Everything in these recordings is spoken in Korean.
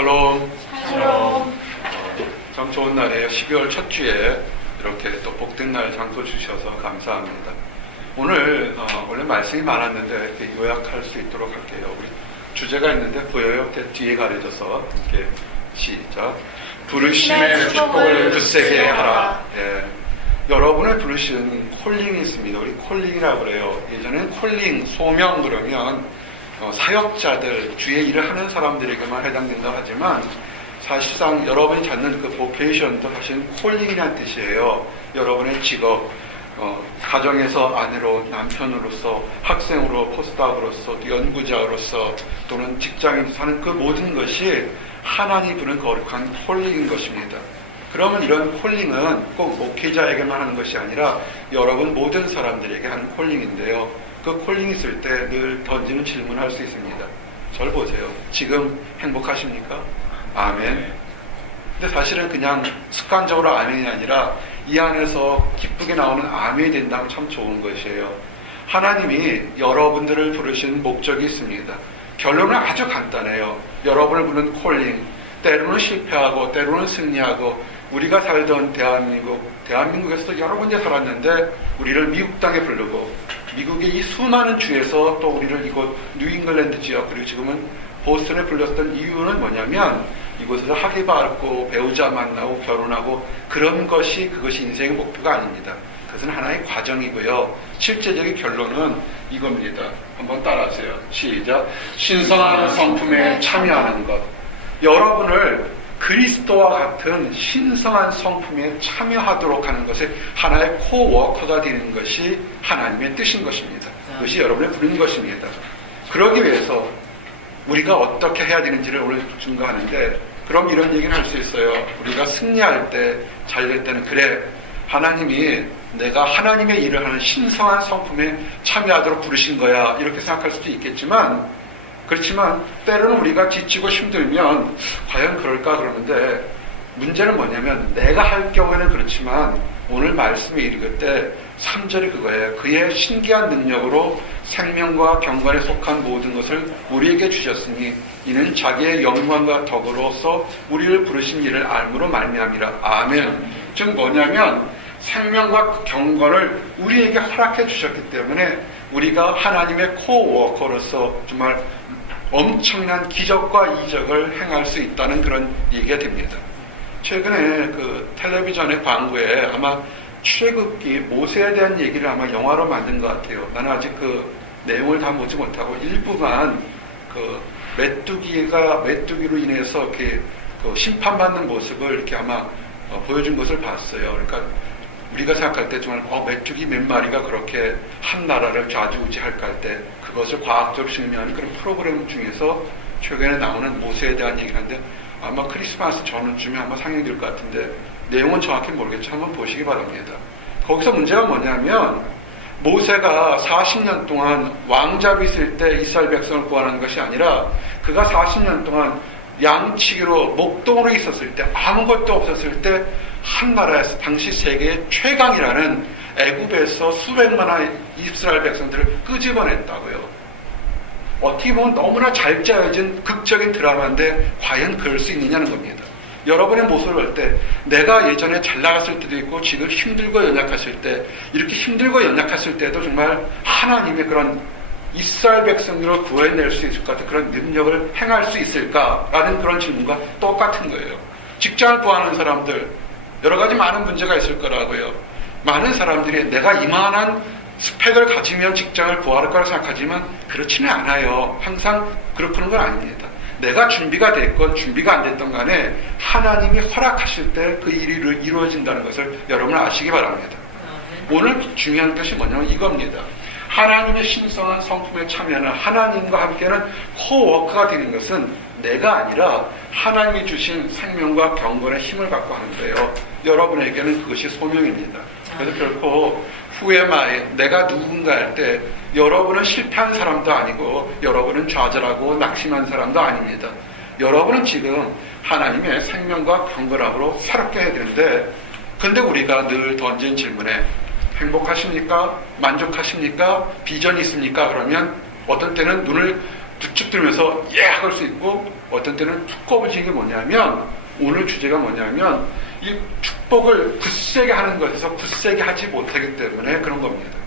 샬롬. 샬롬. 참 좋은 날이에요. 12월 첫 주에 이렇게 또 복된 날 장소 주셔서 감사합니다. 오늘 원래 말씀이 많았는데 이렇게 요약할 수 있도록 할게요. 우리 주제가 있는데 보여요? 뒤에 가려져서 이렇게 시작. 부르심의 축복을 굳세게 하라. 예. 여러분의 부르신 콜링이 있습니다. 우리 콜링이라고 그래요. 예전엔 콜링, 소명 그러면 사역자들, 주의 일을 하는 사람들에게만 해당된다 하지만 사실상 여러분이 찾는 그 보케이션도 사실 콜링이라는 뜻이에요. 여러분의 직업, 가정에서 아내로, 남편으로서, 학생으로, 포스닥으로서, 연구자로서 또는 직장에서 사는 그 모든 것이 하나님 부른 거룩한 콜링인 것입니다. 그러면 이런 콜링은 꼭 목회자에게만 하는 것이 아니라 여러분 모든 사람들에게 하는 콜링인데요. 그 콜링이 있을 때 늘 던지는 질문을 할 수 있습니다. 저를 보세요. 지금 행복하십니까? 아멘. 근데 사실은 그냥 습관적으로 아멘이 아니라 이 안에서 기쁘게 나오는 아멘이 된다면 참 좋은 것이에요. 하나님이 여러분들을 부르신 목적이 있습니다. 결론은 아주 간단해요. 여러분을 부르는 콜링, 때로는 실패하고 때로는 승리하고 우리가 살던 대한민국에서도 여러 군데 살았는데 우리를 미국 땅에 부르고 미국의 이 수많은 주에서 또 우리를 이곳 뉴잉글랜드 지역 그리고 지금은 보스턴에 불렀던 이유는 뭐냐면 이곳에서 학위 받고 배우자 만나고 결혼하고 그것이 인생의 목표가 아닙니다. 그것은 하나의 과정이고요. 실제적인 결론은 이겁니다. 한번 따라하세요. 시작. 신성한 성품에 참여하는 것. 여러분을 그리스도와 같은 신성한 성품에 참여하도록 하는 것이 하나의 코워커가 되는 것이 하나님의 뜻인 것입니다. 그것이 여러분의 부른 것입니다. 그러기 위해서 우리가 어떻게 해야 되는지를 오늘 증거하는데 그럼 이런 얘기를 할 수 있어요. 우리가 승리할 때, 잘 될 때는 그래, 하나님이 내가 하나님의 일을 하는 신성한 성품에 참여하도록 부르신 거야 이렇게 생각할 수도 있겠지만 그렇지만 때로는 우리가 지치고 힘들면 과연 그럴까 그러는데 문제는 뭐냐면 내가 할 경우에는 그렇지만 오늘 말씀에 이르길 때 3절이 그거예요. 그의 신기한 능력으로 생명과 경건에 속한 모든 것을 우리에게 주셨으니 이는 자기의 영광과 덕으로서 우리를 부르신 일을 알므로 말미암이라. 아멘. 즉 뭐냐면 생명과 경건을 우리에게 허락해 주셨기 때문에 우리가 하나님의 코워커로서 정말 엄청난 기적과 이적을 행할 수 있다는 그런 얘기가 됩니다. 최근에 그 텔레비전의 광고에 아마 출애굽기 모세에 대한 얘기를 아마 영화로 만든 것 같아요. 나는 아직 그 내용을 다 보지 못하고 일부만 그 메뚜기로 인해서 이렇게 그 심판받는 모습을 이렇게 아마 보여준 것을 봤어요. 그러니까 우리가 생각할 때 정말 메뚜기 몇 마리가 그렇게 한 나라를 좌지우지할까 할 때 그것을 과학적으로 증명하는 그런 프로그램 중에서 최근에 나오는 모세에 대한 얘기를 하는데 아마 크리스마스 전후쯤에 아마 상영될 것 같은데 내용은 정확히 모르겠지만 한번 보시기 바랍니다. 거기서 문제가 뭐냐면 모세가 40년 동안 왕잡이 있을 때 이스라엘 백성을 구하는 것이 아니라 그가 40년 동안 양치기로 목동으로 있었을 때 아무것도 없었을 때 한 나라에서 당시 세계의 최강이라는 애굽에서 수백만의 이스라엘 백성들을 끄집어냈다고요. 어떻게 보면 너무나 잘 짜여진 극적인 드라마인데 과연 그럴 수 있느냐는 겁니다. 여러분의 모습을 볼 때 내가 예전에 잘 나갔을 때도 있고 지금 힘들고 연약했을 때 이렇게 힘들고 연약했을 때도 정말 하나님의 그런 이스라엘 백성들을 구해낼 수 있을 것 같은 그런 능력을 행할 수 있을까라는 그런 질문과 똑같은 거예요. 직장을 구하는 사람들 여러 가지 많은 문제가 있을 거라고요. 많은 사람들이 내가 이만한 스펙을 가지면 직장을 구할 거라 생각하지만 그렇지는 않아요. 항상 그렇다는 건 아닙니다. 내가 준비가 됐건 준비가 안 됐던 간에 하나님이 허락하실 때 그 일이 이루어진다는 것을 여러분 아시기 바랍니다. 오늘 중요한 것이 뭐냐면 이겁니다. 하나님의 신성한 성품에 참여하는 하나님과 함께하는 코워커가 되는 것은 내가 아니라 하나님이 주신 생명과 경건의 힘을 갖고 하는 거예요. 여러분에게는 그것이 소명입니다. 그래서 결코 후에마에 내가 누군가 할 때 여러분은 실패한 사람도 아니고 여러분은 좌절하고 낙심한 사람도 아닙니다. 여러분은 지금 하나님의 생명과 경건함으로 새롭게 해야 되는데 근데 우리가 늘 던진 질문에 행복하십니까? 만족하십니까? 비전이 있습니까? 그러면 어떤 때는 눈을 쭉쭉 들면서 예! 할 수 있고 어떤 때는 툭 꺼부지는 게 뭐냐면 오늘 주제가 뭐냐면 이 축복을 굳세게 하는 것에서 굳세게 하지 못하기 때문에 그런 겁니다.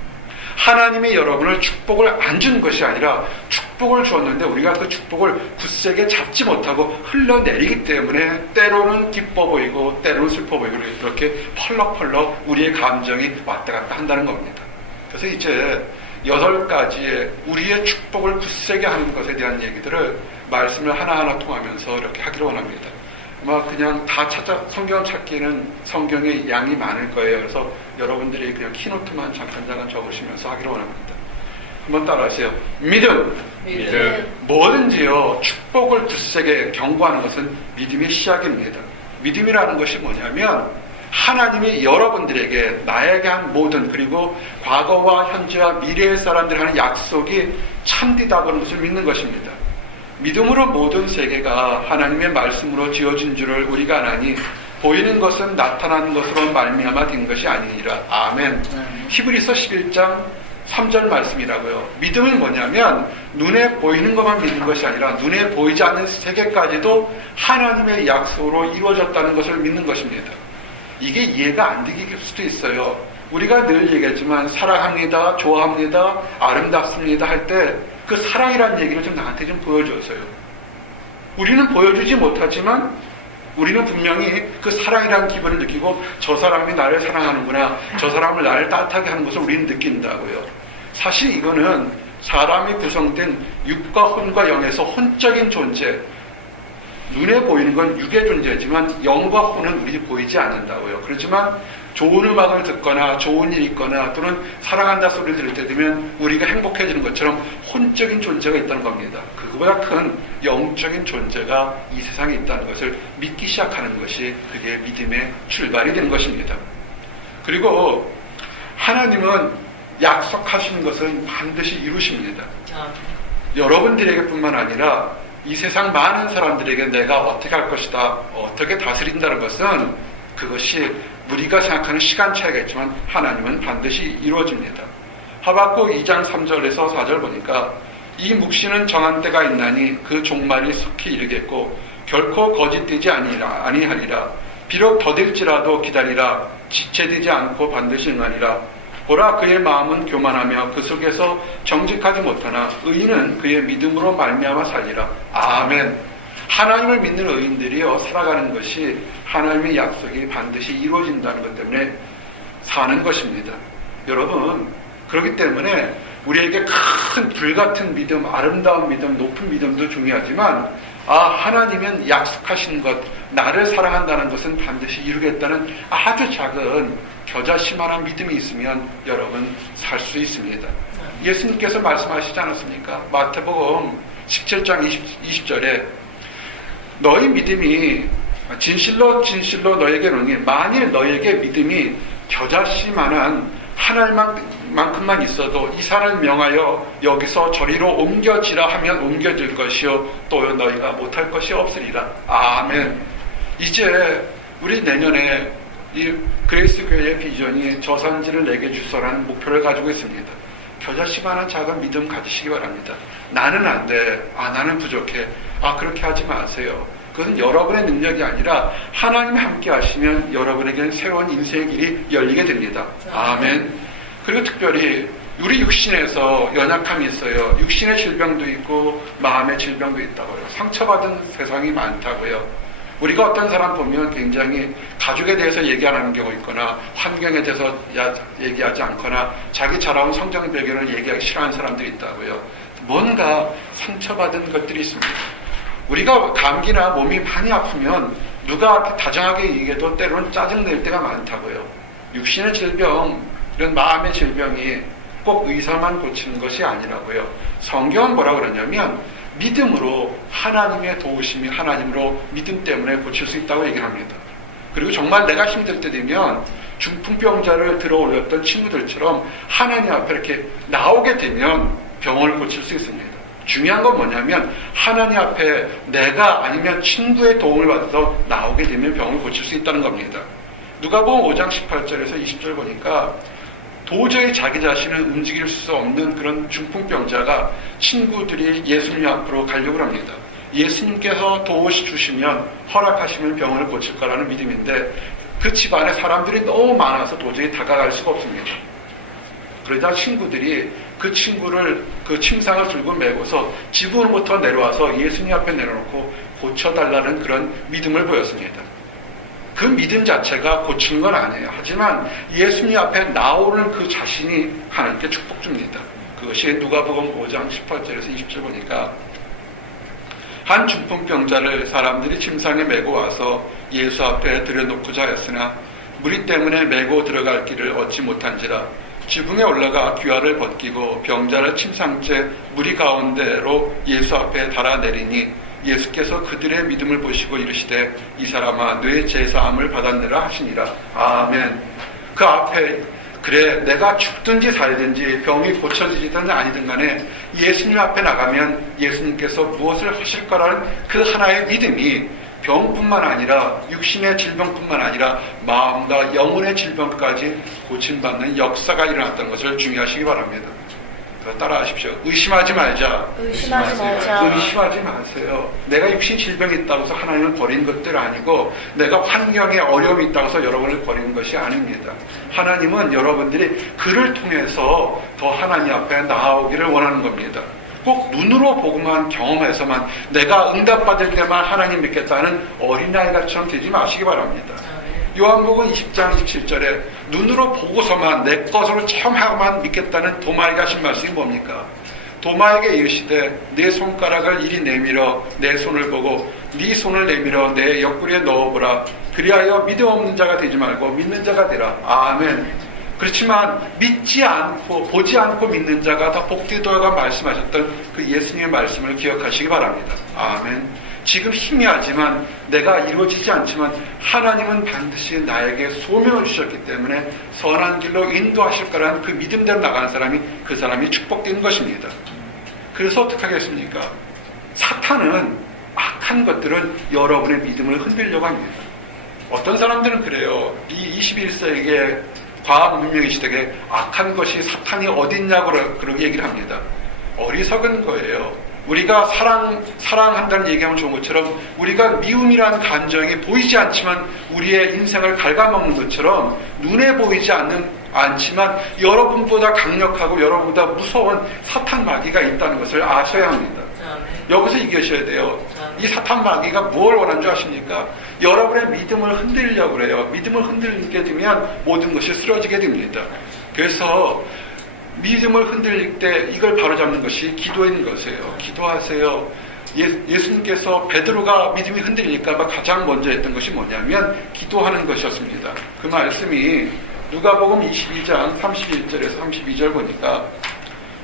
하나님이 여러분을 축복을 안 준 것이 아니라 축복을 주었는데 우리가 그 축복을 굳세게 잡지 못하고 흘러내리기 때문에 때로는 기뻐 보이고 때로는 슬퍼 보이고 이렇게 펄럭펄럭 우리의 감정이 왔다 갔다 한다는 겁니다. 그래서 이제 8가지의 우리의 축복을 굳세게 하는 것에 대한 얘기들을 말씀을 하나하나 통하면서 이렇게 하기를 원합니다. 막 그냥 다 성경 찾기는 성경의 양이 많을 거예요. 그래서 여러분들이 그냥 키노트만 잠깐 적으시면서 하기를 원합니다. 한번 따라하세요. 믿음. 뭐든지요, 축복을 굳세게 경고하는 것은 믿음의 시작입니다. 믿음이라는 것이 뭐냐면 하나님이 여러분들에게 나에게 한 모든 그리고 과거와 현재와 미래의 사람들 하는 약속이 참되다 그런 것을 믿는 것입니다. 믿음으로 모든 세계가 하나님의 말씀으로 지어진 줄을 우리가 아나니 보이는 것은 나타나는 것으로 말미암아 된 것이 아니니라. 아멘. 히브리서 11장 3절 말씀이라고요. 믿음은 뭐냐면 눈에 보이는 것만 믿는 것이 아니라 눈에 보이지 않는 세계까지도 하나님의 약속으로 이루어졌다는 것을 믿는 것입니다. 이게 이해가 안 되길 수도 있어요. 우리가 늘 얘기했지만 사랑합니다, 좋아합니다, 아름답습니다 할 때 그 사랑이라는 얘기를 좀 나한테 좀 보여줘서요. 우리는 보여주지 못하지만 우리는 분명히 그 사랑이라는 기분을 느끼고 저 사람이 나를 사랑하는구나, 저 사람을 나를 따뜻하게 하는 것을 우리는 느낀다고요. 사실 이거는 사람이 구성된 육과 혼과 영에서 혼적인 존재, 눈에 보이는 건 육의 존재지만 영과 혼은 우리 보이지 않는다고요. 그렇지만 좋은 음악을 듣거나 좋은 일이 있거나 또는 사랑한다 소리를 들을 때 되면 우리가 행복해지는 것처럼 혼적인 존재가 있다는 겁니다. 그거보다 큰 영적인 존재가 이 세상에 있다는 것을 믿기 시작하는 것이 그게 믿음의 출발이 되는 것입니다. 그리고 하나님은 약속하시는 것은 반드시 이루십니다. 여러분들에게 뿐만 아니라 이 세상 많은 사람들에게 내가 어떻게 할 것이다, 어떻게 다스린다는 것은 그것이 우리가 생각하는 시간 차이가 있지만 하나님은 반드시 이루어집니다. 하박국 2장 3절에서 4절 보니까 이 묵시는 정한 때가 있나니 그 종말이 속히 이르겠고 결코 거짓되지 아니하리라. 비록 더딜지라도 기다리라. 지체되지 않고 반드시 응하리라. 보라, 그의 마음은 교만하며 그 속에서 정직하지 못하나 의인은 그의 믿음으로 말미암아 살리라. 아멘. 하나님을 믿는 의인들이요 살아가는 것이 하나님의 약속이 반드시 이루어진다는 것 때문에 사는 것입니다. 여러분, 그렇기 때문에 우리에게 큰 불같은 믿음, 아름다운 믿음, 높은 믿음도 중요하지만 하나님은 약속하신 것, 나를 사랑한다는 것은 반드시 이루겠다는 아주 작은 겨자씨만한 믿음이 있으면 여러분 살 수 있습니다. 예수님께서 말씀하시지 않았습니까? 마태복음 17장 20절에 너희 믿음이 진실로 너에게 이르노니 만일 너에게 믿음이 겨자씨만한 하나만큼만 있어도 이 산을 명하여 여기서 저리로 옮겨지라 하면 옮겨질 것이요 또 너희가 못할 것이 없으리라. 아멘. 이제 우리 내년에 이 그레이스 교회의 비전이 저산지를 내게 주소라는 목표를 가지고 있습니다. 겨자씨만한 작은 믿음 가지시기 바랍니다. 나는 안 돼. 나는 부족해. 그렇게 하지 마세요. 그것은 여러분의 능력이 아니라 하나님이 함께 하시면 여러분에게는 새로운 인생의 길이 열리게 됩니다. 아멘. 그리고 특별히 우리 육신에서 연약함이 있어요. 육신의 질병도 있고 마음의 질병도 있다고요. 상처받은 세상이 많다고요. 우리가 어떤 사람 보면 굉장히 가족에 대해서 얘기 안 하는 경우 있거나 환경에 대해서 얘기하지 않거나 자기 자라온 성장 배경을 얘기하기 싫어하는 사람들이 있다고요. 뭔가 상처받은 것들이 있습니다. 우리가 감기나 몸이 많이 아프면 누가 다정하게 얘기해도 때로는 짜증낼 때가 많다고요. 육신의 질병, 이런 마음의 질병이 꼭 의사만 고치는 것이 아니라고요. 성경은 뭐라고 그러냐면 믿음으로 하나님의 도우심이 하나님으로 믿음 때문에 고칠 수 있다고 얘기를 합니다. 그리고 정말 내가 힘들 때 되면 중풍병자를 들어 올렸던 친구들처럼 하나님 앞에 이렇게 나오게 되면 병을 고칠 수 있습니다. 중요한 건 뭐냐면 하나님 앞에 내가 아니면 친구의 도움을 받아서 나오게 되면 병을 고칠 수 있다는 겁니다. 누가복음 5장 18절에서 20절 보니까 도저히 자기 자신을 움직일 수 없는 그런 중풍병자가 친구들이 예수님 앞으로 가려고 합니다. 예수님께서 도와주시면 허락하시면 병을 고칠 거라는 믿음인데 그 집안에 사람들이 너무 많아서 도저히 다가갈 수가 없습니다. 그러자 친구들이 그 친구를 그 침상을 들고 메고서 지붕으로부터 내려와서 예수님 앞에 내려놓고 고쳐달라는 그런 믿음을 보였습니다. 그 믿음 자체가 고치는 건 아니에요. 하지만 예수님 앞에 나오는 그 자신이 하나님께 축복 줍니다. 그것이 누가복음 5장 18절에서 20절 보니까 한 중풍병자를 사람들이 침상에 메고 와서 예수 앞에 들여놓고자 하였으나 무리 때문에 메고 들어갈 길을 얻지 못한지라 지붕에 올라가 귀화를 벗기고 병자를 침상째 무리 가운데로 예수 앞에 달아내리니 예수께서 그들의 믿음을 보시고 이르시되 이 사람아 너의 죄사함을 받았느라 하시니라. 아멘. 그 앞에 그래 내가 죽든지 살든지 병이 고쳐지든 아니든 간에 예수님 앞에 나가면 예수님께서 무엇을 하실 거라는 그 하나의 믿음이 병뿐만 아니라 육신의 질병뿐만 아니라 마음과 영혼의 질병까지 고침받는 역사가 일어났던 것을 중요하시기 바랍니다. 따라하십시오. 의심하지 말자. 의심하지 말자. 의심하지 마세요. 내가 육신 질병이 있다고 해서 하나님을 버리는 것들 아니고 내가 환경에 어려움이 있다고 해서 여러분을 버리는 것이 아닙니다. 하나님은 여러분들이 그를 통해서 더 하나님 앞에 나아오기를 원하는 겁니다. 꼭 눈으로 보고만 경험해서만 내가 응답받을 때만 하나님 믿겠다는 어린아이같이처럼 되지 마시기 바랍니다. 요한복음 20장 27절에 눈으로 보고서만 내 것으로 체험하고만 믿겠다는 도마에게 하신 말씀이 뭡니까? 도마에게 이르시되 내 손가락을 이리 내밀어 내 손을 보고 네 손을 내밀어 내 옆구리에 넣어보라. 그리하여 믿음 없는 자가 되지 말고 믿는 자가 되라. 아멘. 그렇지만 믿지 않고 보지 않고 믿는 자가 더 복되도가 말씀하셨던 그 예수님의 말씀을 기억하시기 바랍니다. 아멘. 지금 희미하지만 내가 이루어지지 않지만 하나님은 반드시 나에게 소명을 주셨기 때문에 선한 길로 인도하실 거라는 그 믿음대로 나가는 사람이 그 사람이 축복되는 것입니다. 그래서 어떻게 하겠습니까? 사탄은 악한 것들은 여러분의 믿음을 흔들려고 합니다. 어떤 사람들은 그래요. 이 21세기의 과학 문명의 시대에 악한 것이 사탄이 어딨냐고 그렇게 얘기를 합니다. 어리석은 거예요. 우리가 사랑한다는 얘기하면 좋은 것처럼 우리가 미움이라는 감정이 보이지 않지만 우리의 인생을 갉아먹는 것처럼 눈에 보이지 않지만 여러분보다 강력하고 여러분보다 무서운 사탄 마귀가 있다는 것을 아셔야 합니다. 여기서 이겨셔야 돼요. 이 사탄 마귀가 무엇을 원하는 줄 아십니까? 여러분의 믿음을 흔들려고 그래요. 믿음을 흔들게 되면 모든 것이 쓰러지게 됩니다. 그래서 믿음을 흔들릴 때 이걸 바로잡는 것이 기도인 것이에요. 기도하세요. 예수님께서 베드로가 믿음이 흔들릴까 봐 가장 먼저 했던 것이 뭐냐면 기도하는 것이었습니다. 그 말씀이 누가복음 22장 31절에서 32절 보니까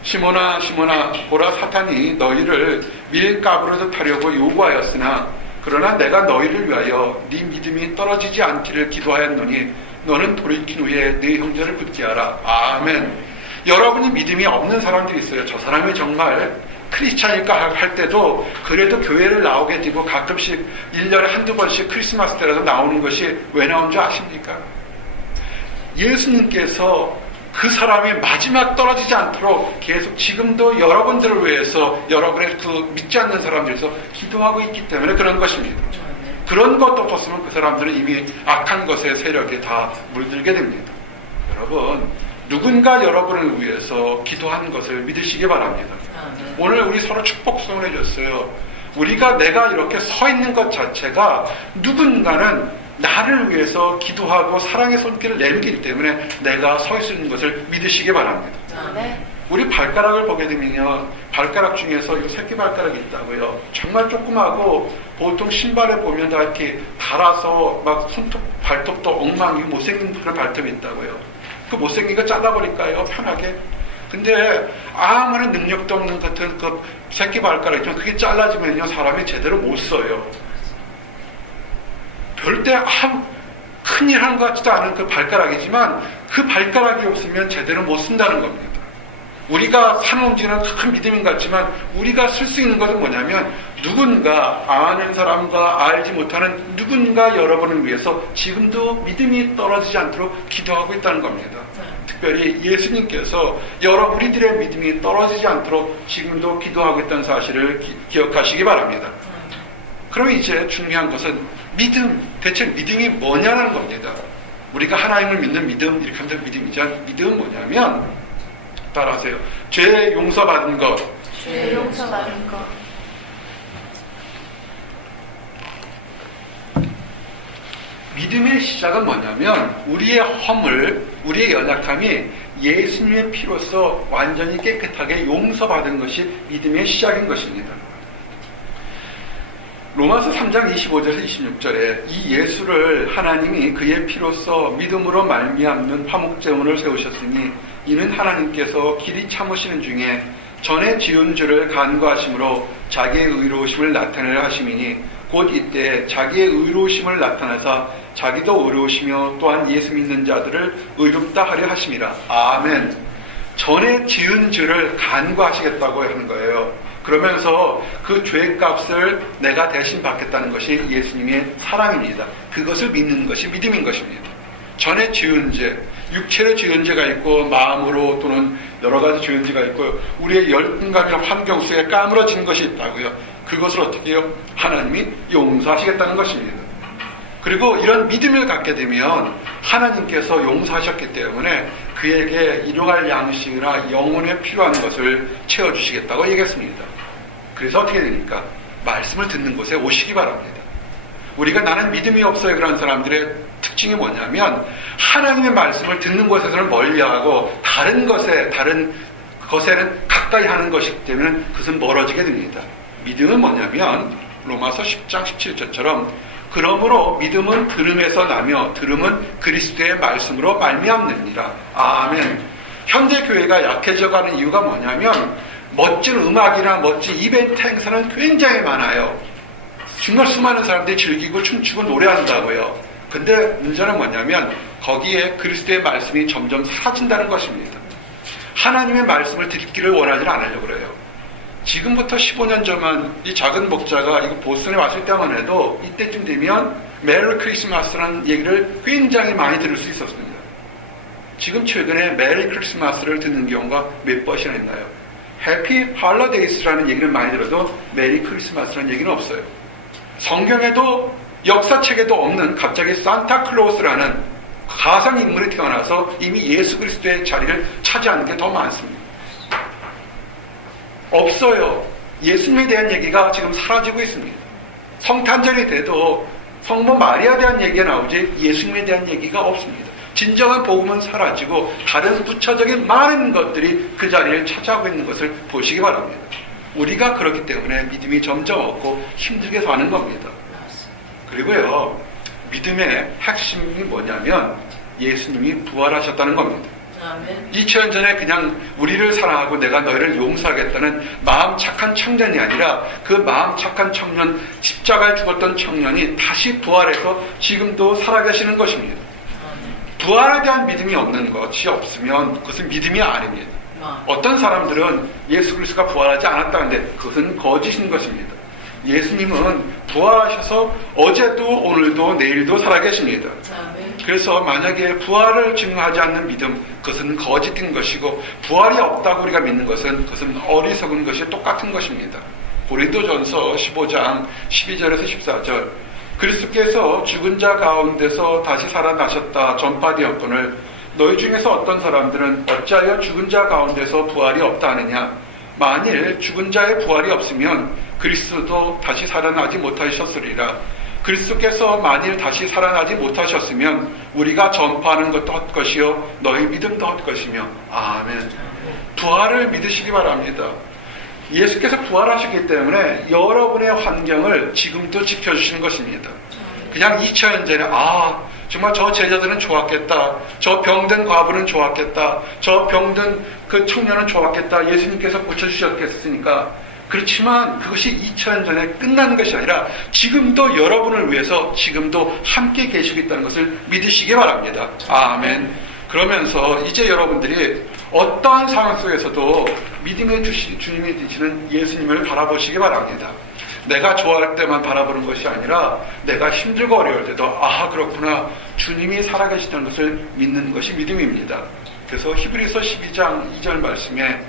시몬아 시몬아 보라 사탄이 너희를 밀가부르듯 하려고 요구하였으나 그러나 내가 너희를 위하여 네 믿음이 떨어지지 않기를 기도하였노니 너는 돌이킨 후에 네 형제를 붙게 하라. 아멘. 여러분이 믿음이 없는 사람들이 있어요. 저 사람이 정말 크리스찬일까 할 때도 그래도 교회를 나오게 되고 가끔씩 1년에 한두 번씩 크리스마스 때라도 나오는 것이 왜 나온 줄 아십니까? 예수님께서 그 사람이 마지막 떨어지지 않도록 계속 지금도 여러분들을 위해서 여러분의 그 믿지 않는 사람들에서 기도하고 있기 때문에 그런 것입니다. 그런 것도 없었으면 그 사람들은 이미 악한 것의 세력에 다 물들게 됩니다. 여러분 누군가 여러분을 위해서 기도하는 것을 믿으시기 바랍니다. 오늘 우리 서로 축복송을 해줬어요. 내가 이렇게 서 있는 것 자체가 누군가는 나를 위해서 기도하고 사랑의 손길을 내밀기 때문에 내가 서 있는 것을 믿으시기 바랍니다. 우리 발가락을 보게 되면요, 발가락 중에서 이 새끼 발가락이 있다고요. 정말 조그마하고 보통 신발에 보면 다 이렇게 달아서 막 손톱, 발톱도 엉망이 못생긴 그런 발톱이 있다고요. 그 못생긴 거 잘라버릴까요? 편하게. 근데 아무런 능력도 없는 같은 그 새끼 발가락 있지만 그게 잘라지면요 사람이 제대로 못 써요. 별대 큰일 하는 것 같지도 않은 그 발가락이지만 그 발가락이 없으면 제대로 못 쓴다는 겁니다. 우리가 사는 움직이는 큰 믿음인 것 같지만 우리가 쓸 수 있는 것은 뭐냐면 누군가 아는 사람과 알지 못하는 누군가 여러분을 위해서 지금도 믿음이 떨어지지 않도록 기도하고 있다는 겁니다. 특별히 예수님께서 여러 우리들의 믿음이 떨어지지 않도록 지금도 기도하고 있다는 사실을 기억하시기 바랍니다. 그럼 이제 중요한 것은 믿음, 대체 믿음이 뭐냐는 겁니다. 우리가 하나님을 믿는 믿음, 이렇게 하면 믿음이죠. 믿음은 뭐냐면, 따라하세요. 죄 용서받은 것. 죄 용서받은 것. 믿음의 시작은 뭐냐면, 우리의 허물, 우리의 연약함이 예수님의 피로써 완전히 깨끗하게 용서받은 것이 믿음의 시작인 것입니다. 로마서 3장 25절에서 26절에 이 예수를 하나님이 그의 피로써 믿음으로 말미암는 화목제물을 세우셨으니 이는 하나님께서 길이 참으시는 중에 전에 지은 줄을 간구하심으로 자기의 의로우심을 나타내려 하심이니 곧 이때 자기의 의로우심을 나타내사 자기도 의로우시며 또한 예수 믿는 자들을 의롭다 하려 하심이라. 아멘. 전에 지은 줄을 간구하시겠다고 하는 거예요. 그러면서 그 죄값을 내가 대신 받겠다는 것이 예수님의 사랑입니다. 그것을 믿는 것이 믿음인 것입니다. 전에 지은 죄, 육체의 지은 죄가 있고 마음으로 또는 여러 가지 지은 죄가 있고 우리의 열등감이나 환경 속에 까무러진 것이 있다고요. 그것을 어떻게 해요? 하나님이 용서하시겠다는 것입니다. 그리고 이런 믿음을 갖게 되면 하나님께서 용서하셨기 때문에 그에게 일용할 양식이나 영혼에 필요한 것을 채워주시겠다고 얘기했습니다. 그래서 어떻게 되니까? 말씀을 듣는 곳에 오시기 바랍니다. 우리가 나는 믿음이 없어요 그런 사람들의 특징이 뭐냐면 하나님의 말씀을 듣는 곳에서는 멀리하고 다른 것에는 가까이 하는 것이기 때문에 그것은 멀어지게 됩니다. 믿음은 뭐냐면 로마서 10장 17절처럼 그러므로 믿음은 들음에서 나며 들음은 그리스도의 말씀으로 말미암느니라. 아멘. 현대 교회가 약해져가는 이유가 뭐냐면 멋진 음악이나 멋진 이벤트 행사는 굉장히 많아요. 정말 수많은 사람들이 즐기고 춤추고 노래한다고요. 근데 문제는 뭐냐면 거기에 그리스도의 말씀이 점점 사라진다는 것입니다. 하나님의 말씀을 듣기를 원하지 않으려고 그래요. 지금부터 15년 전만 이 작은 목자가 이거 보스턴에 왔을 때만 해도 이때쯤 되면 메리 크리스마스라는 얘기를 굉장히 많이 들을 수 있었습니다. 지금 최근에 메리 크리스마스를 듣는 경우가 몇 번이나 있나요? 해피 할러데이스라는 얘기를 많이 들어도 메리 크리스마스라는 얘기는 없어요. 성경에도 역사책에도 없는 갑자기 산타클로스라는 가상인물이 태어나서 이미 예수 그리스도의 자리를 차지하는 게 더 많습니다. 없어요. 예수님에 대한 얘기가 지금 사라지고 있습니다. 성탄절이 돼도 성모 마리아에 대한 얘기가 나오지 예수님에 대한 얘기가 없습니다. 진정한 복음은 사라지고 다른 부차적인 많은 것들이 그 자리를 차지하고 있는 것을 보시기 바랍니다. 우리가 그렇기 때문에 믿음이 점점 없고 힘들게 사는 겁니다. 그리고요, 믿음의 핵심이 뭐냐면 예수님이 부활하셨다는 겁니다. 2000년 전에 그냥 우리를 사랑하고 내가 너희를 용서하겠다는 마음 착한 청년이 아니라 그 마음 착한 청년, 십자가에 죽었던 청년이 다시 부활해서 지금도 살아계시는 것입니다. 부활에 대한 믿음이 없는 것이 없으면 그것은 믿음이 아닙니다. 어떤 사람들은 예수 그리스도가 부활하지 않았다는데 그것은 거짓인 것입니다. 예수님은 부활하셔서 어제도 오늘도 내일도 살아계십니다. 그래서 만약에 부활을 증거하지 않는 믿음, 그것은 거짓인 것이고 부활이 없다고 우리가 믿는 것은 그것은 어리석은 것이 똑같은 것입니다. 고린도전서 15장 12절에서 14절 그리스도께서 죽은 자 가운데서 다시 살아나셨다 전파되었거늘 너희 중에서 어떤 사람들은 어찌하여 죽은 자 가운데서 부활이 없다 하느냐. 만일 죽은 자의 부활이 없으면 그리스도도 다시 살아나지 못하셨으리라. 그리스도께서 만일 다시 살아나지 못하셨으면 우리가 전파하는 것도 헛것이요 너희 믿음도 헛것이며. 아멘. 부활을 믿으시기 바랍니다. 예수께서 부활하셨기 때문에 여러분의 환경을 지금도 지켜주시는 것입니다. 그냥 2000년 전에 정말 저 제자들은 좋았겠다. 저 병든 과부는 좋았겠다. 저 병든 그 청년은 좋았겠다. 예수님께서 고쳐주셨겠으니까. 그렇지만 그것이 2000년 전에 끝나는 것이 아니라 지금도 여러분을 위해서 지금도 함께 계시고 있다는 것을 믿으시기 바랍니다. 아멘. 그러면서 이제 여러분들이 어떠한 상황 속에서도 믿음의 주님이 되시는 예수님을 바라보시기 바랍니다. 내가 좋아할 때만 바라보는 것이 아니라 내가 힘들고 어려울 때도 그렇구나. 주님이 살아계시다는 것을 믿는 것이 믿음입니다. 그래서 히브리서 12장 2절 말씀에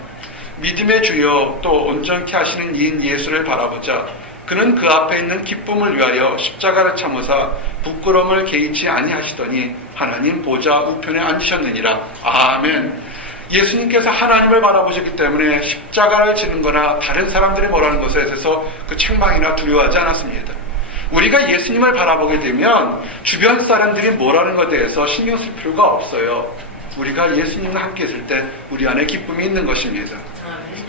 믿음의 주여 또 온전케 하시는 이인 예수를 바라보자. 그는 그 앞에 있는 기쁨을 위하여 십자가를 참으사 부끄러움을 개의치 아니하시더니 하나님 보좌 우편에 앉으셨느니라. 아멘. 예수님께서 하나님을 바라보셨기 때문에 십자가를 지는 거나 다른 사람들이 뭐라는 것에 대해서 그 책망이나 두려워하지 않았습니다. 우리가 예수님을 바라보게 되면 주변 사람들이 뭐라는 것에 대해서 신경 쓸 필요가 없어요. 우리가 예수님과 함께 있을 때 우리 안에 기쁨이 있는 것입니다.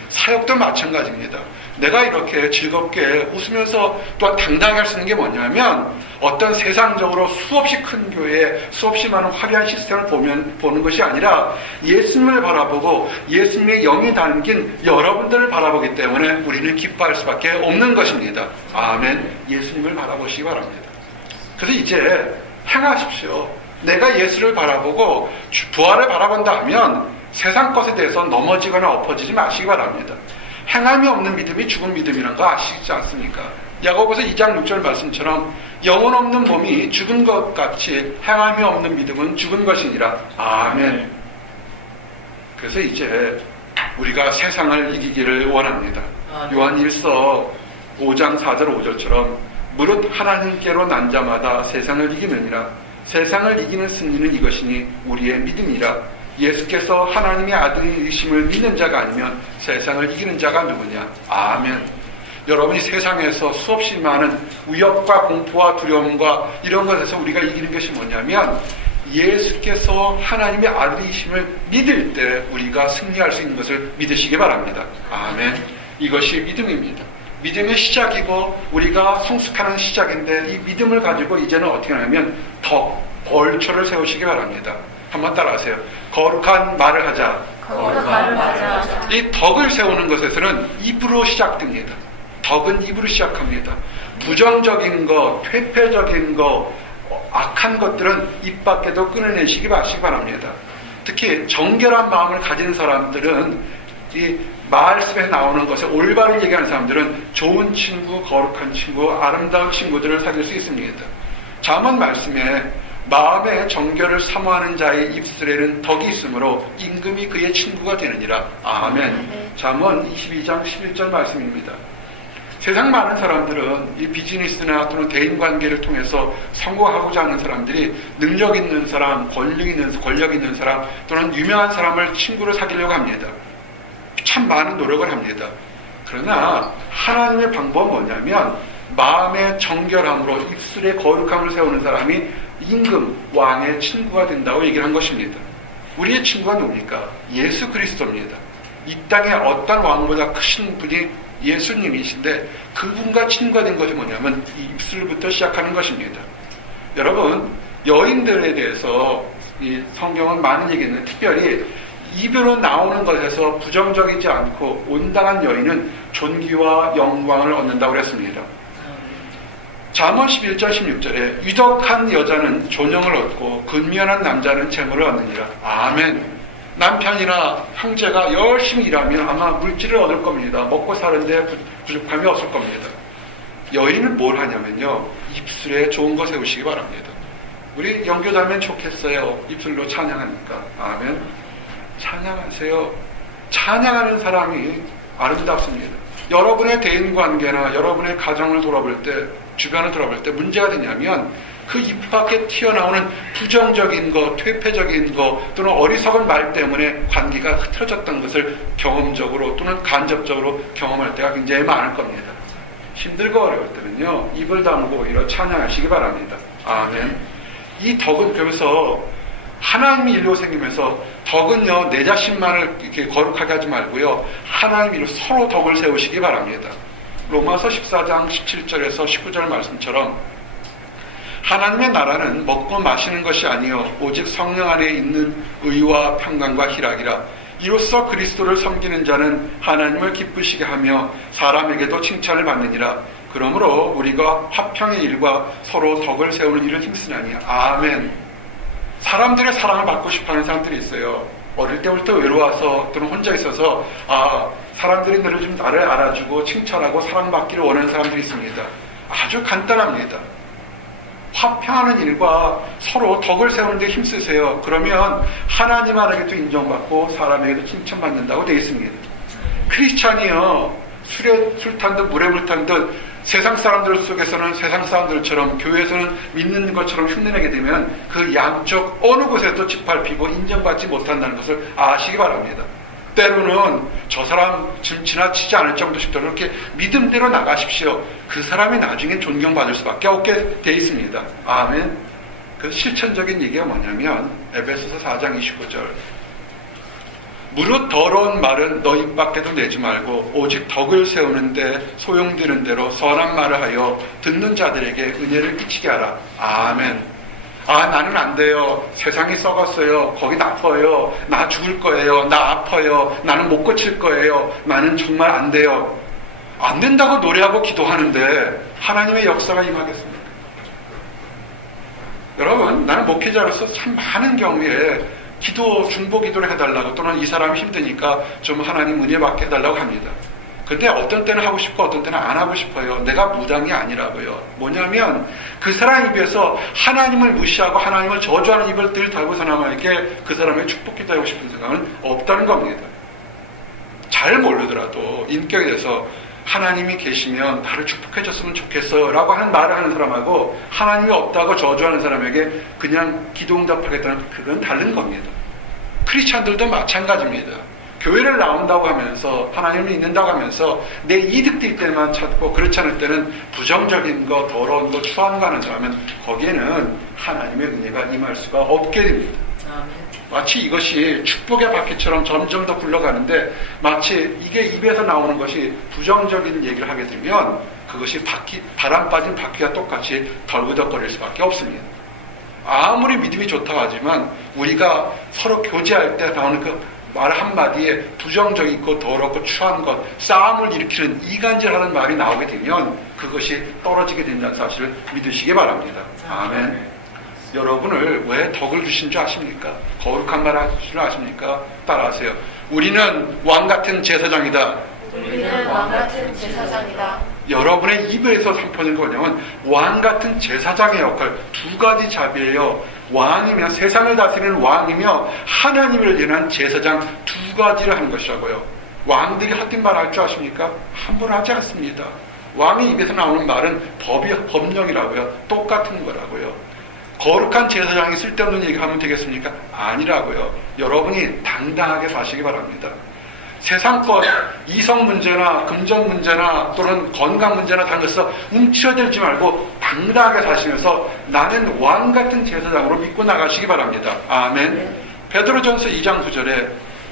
사역도 마찬가지입니다. 내가 이렇게 즐겁게 웃으면서 또한 당당하게 할 수 있는 게 뭐냐면 어떤 세상적으로 수없이 큰 교회에 수없이 많은 화려한 시스템을 보는 것이 아니라 예수님을 바라보고 예수님의 영이 담긴 여러분들을 바라보기 때문에 우리는 기뻐할 수밖에 없는 것입니다. 아멘. 예수님을 바라보시기 바랍니다. 그래서 이제 행하십시오. 내가 예수를 바라보고 부활을 바라본다 하면 세상 것에 대해서 넘어지거나 엎어지지 마시기 바랍니다. 행함이 없는 믿음이 죽은 믿음이라는 거 아시지 않습니까? 야고보서 2장 6절 말씀처럼 영혼 없는 몸이 죽은 것 같이 행함이 없는 믿음은 죽은 것이니라. 아멘. 그래서 이제 우리가 세상을 이기기를 원합니다. 요한 1서 5장 4절 5절처럼 무릇 하나님께로 난 자마다 세상을 이기느니라. 세상을 이기는 승리는 이것이니 우리의 믿음이라. 예수께서 하나님의 아들이심을 믿는 자가 아니면 세상을 이기는 자가 누구냐? 아멘. 여러분이 세상에서 수없이 많은 위협과 공포와 두려움과 이런 것에서 우리가 이기는 것이 뭐냐면 예수께서 하나님의 아들이심을 믿을 때 우리가 승리할 수 있는 것을 믿으시기 바랍니다. 아멘. 이것이 믿음입니다. 믿음의 시작이고 우리가 성숙하는 시작인데 이 믿음을 가지고 이제는 어떻게 하냐면 벌초를 세우시기 바랍니다. 한번 따라하세요. 거룩한 말을 하자. 거룩한 말을 하자. 이 덕을 세우는 것에서는 입으로 시작됩니다. 덕은 입으로 시작합니다. 부정적인 것, 퇴폐적인 것, 악한 것들은 입 밖에도 끊어내시기 바랍니다. 특히 정결한 마음을 가진 사람들은 이 말씀에 나오는 것에 올바른 얘기하는 사람들은 좋은 친구, 거룩한 친구, 아름다운 친구들을 사귈 수 있습니다. 잠언 말씀에 마음의 정결을 사모하는 자의 입술에는 덕이 있으므로 임금이 그의 친구가 되느니라. 아멘. 잠언 22장 11절 말씀입니다. 세상 많은 사람들은 이 비즈니스나 또는 대인관계를 통해서 성공하고자 하는 사람들이 능력 있는 사람, 권력 있는 사람 또는 유명한 사람을 친구로 사귀려고 합니다. 참 많은 노력을 합니다. 그러나 하나님의 방법은 뭐냐면 마음의 정결함으로 입술의 거룩함을 세우는 사람이 임금, 왕의 친구가 된다고 얘기를 한 것입니다. 우리의 친구가 누굽니까? 예수 그리스도입니다. 이 땅에 어떤 왕보다 크신 분이 예수님이신데 그분과 친구가 된 것이 뭐냐면 이 입술부터 시작하는 것입니다. 여러분, 여인들에 대해서 이 성경은 많은 얘기했는데 특별히 입으로 나오는 것에서 부정적이지 않고 온당한 여인은 존귀와 영광을 얻는다고 그랬습니다. 잠언 11절 16절에 유덕한 여자는 존영을 얻고 근면한 남자는 재물을 얻느니라. 아멘. 남편이나 형제가 열심히 일하면 아마 물질을 얻을 겁니다. 먹고 사는데 부족함이 없을 겁니다. 여인은 뭘 하냐면요, 입술에 좋은 거 세우시기 바랍니다. 우리 영교자면 좋겠어요. 입술로 찬양하니까. 아멘. 찬양하세요. 찬양하는 사람이 아름답습니다. 여러분의 대인관계나 여러분의 가정을 돌아볼 때, 주변을 돌아볼 때 문제가 되냐면 그 입 밖에 튀어나오는 부정적인 것, 퇴폐적인 것 또는 어리석은 말 때문에 관계가 흐트러졌던 것을 경험적으로 또는 간접적으로 경험할 때가 굉장히 많을 겁니다. 힘들고 어려울 때는요, 입을 다물고 오히려 찬양하시기 바랍니다. 아멘. 이 덕은 그래서 하나님이 일로 생기면서 덕은요, 내 자신만을 이렇게 거룩하게 하지 말고요, 하나님 일로 서로 덕을 세우시기 바랍니다. 로마서 14장 17절에서 19절 말씀처럼 하나님의 나라는 먹고 마시는 것이 아니요 오직 성령 안에 있는 의와 평강과 희락이라. 이로써 그리스도를 섬기는 자는 하나님을 기쁘시게 하며 사람에게도 칭찬을 받느니라. 그러므로 우리가 화평의 일과 서로 덕을 세우는 일을 힘쓰나니. 아멘. 사람들의 사랑을 받고 싶어하는 사람들이 있어요. 어릴 때부터 외로워서 또는 혼자 있어서 사람들이 나를 알아주고 칭찬하고 사랑받기를 원하는 사람들이 있습니다. 아주 간단합니다. 화평하는 일과 서로 덕을 세우는 데 힘쓰세요. 그러면 하나님 안에게도 인정받고 사람에게도 칭찬받는다고 되어 있습니다. 크리스찬이요, 술 탄 듯 물에 불탄 듯 세상 사람들 속에서는 세상 사람들처럼 교회에서는 믿는 것처럼 흉내내게 되면 그 양쪽 어느 곳에도 짓밟히고 인정받지 못한다는 것을 아시기 바랍니다. 때로는 저 사람 지나치지 않을 정도 싶도록 이렇게 믿음대로 나가십시오. 그 사람이 나중에 존경받을 수밖에 없게 돼 있습니다. 아멘. 그 실천적인 얘기가 뭐냐면 에베소서 4장 29절, 무릇 더러운 말은 너 입 밖에도 내지 말고 오직 덕을 세우는데 소용되는 대로 선한 말을 하여 듣는 자들에게 은혜를 끼치게 하라. 아멘. 나는 안 돼요. 세상이 썩었어요. 거기 나빠요. 나 죽을 거예요. 나 아파요. 나는 못 고칠 거예요. 나는 정말 안 돼요. 안 된다고 노래하고 기도하는데 하나님의 역사가 임하겠습니까? 여러분, 나는 목회자로서 참 많은 경우에 중보 기도를 해달라고, 또는 이 사람이 힘드니까 좀 하나님 은혜 받게 해달라고 합니다. 근데 어떤 때는 하고 싶고 어떤 때는 안 하고 싶어요. 내가 무당이 아니라고요. 뭐냐면 그 사람 입에서 하나님을 무시하고 하나님을 저주하는 입을 늘 달고서 나에게 그 사람의 축복 기도하고 싶은 생각은 없다는 겁니다. 잘 모르더라도 인격에 대해서 하나님이 계시면 나를 축복해 줬으면 좋겠어 라고 하는 말을 하는 사람하고 하나님이 없다고 저주하는 사람에게 그냥 기도 응답하겠다는, 그건 다른 겁니다. 크리스찬들도 마찬가지입니다. 교회를 나온다고 하면서 하나님을 믿는다고 하면서 내 이득될 때만 찾고 그렇지 않을 때는 부정적인 거, 더러운 거, 추한 거 하는 사람은 거기에는 하나님의 은혜가 임할 수가 없게 됩니다. 마치 이것이 축복의 바퀴처럼 점점 더 굴러가는데, 마치 이게 입에서 나오는 것이 부정적인 얘기를 하게 되면 그것이 바람 빠진 바퀴와 똑같이 덜그덕거릴 수밖에 없습니다. 아무리 믿음이 좋다고 하지만 우리가 서로 교제할 때 나오는 그 말 한마디에 부정적이고 더럽고 추한 것, 싸움을 일으키는 이간질하는 말이 나오게 되면 그것이 떨어지게 된다는 사실을 믿으시기 바랍니다. 아멘. 여러분을 왜 덕을 주신 줄 아십니까? 거룩한 말 하신 줄 아십니까? 따라하세요. 우리는 왕같은 제사장이다. 우리는 왕같은 제사장이다. 여러분의 입에서 선포하는 거 뭐냐면 왕같은 제사장의 역할, 두 가지 잡이에요. 왕이며, 세상을 다스리는 왕이며 하나님을 위한 제사장, 두 가지를 하는 것이라고요. 왕들이 헛된 말 할 줄 아십니까? 함부로 하지 않습니다. 왕의 입에서 나오는 말은 법령이라고요. 똑같은 거라고요. 거룩한 제사장이 쓸데없는 얘기하면 되겠습니까? 아니라고요. 여러분이 당당하게 사시기 바랍니다. 세상 것, 이성 문제나 금전 문제나 또는 건강 문제나 다른 것에서 움츠러들지 말고 당당하게 사시면서 나는 왕 같은 제사장으로 믿고 나가시기 바랍니다. 아멘. 베드로전서 2장 9절에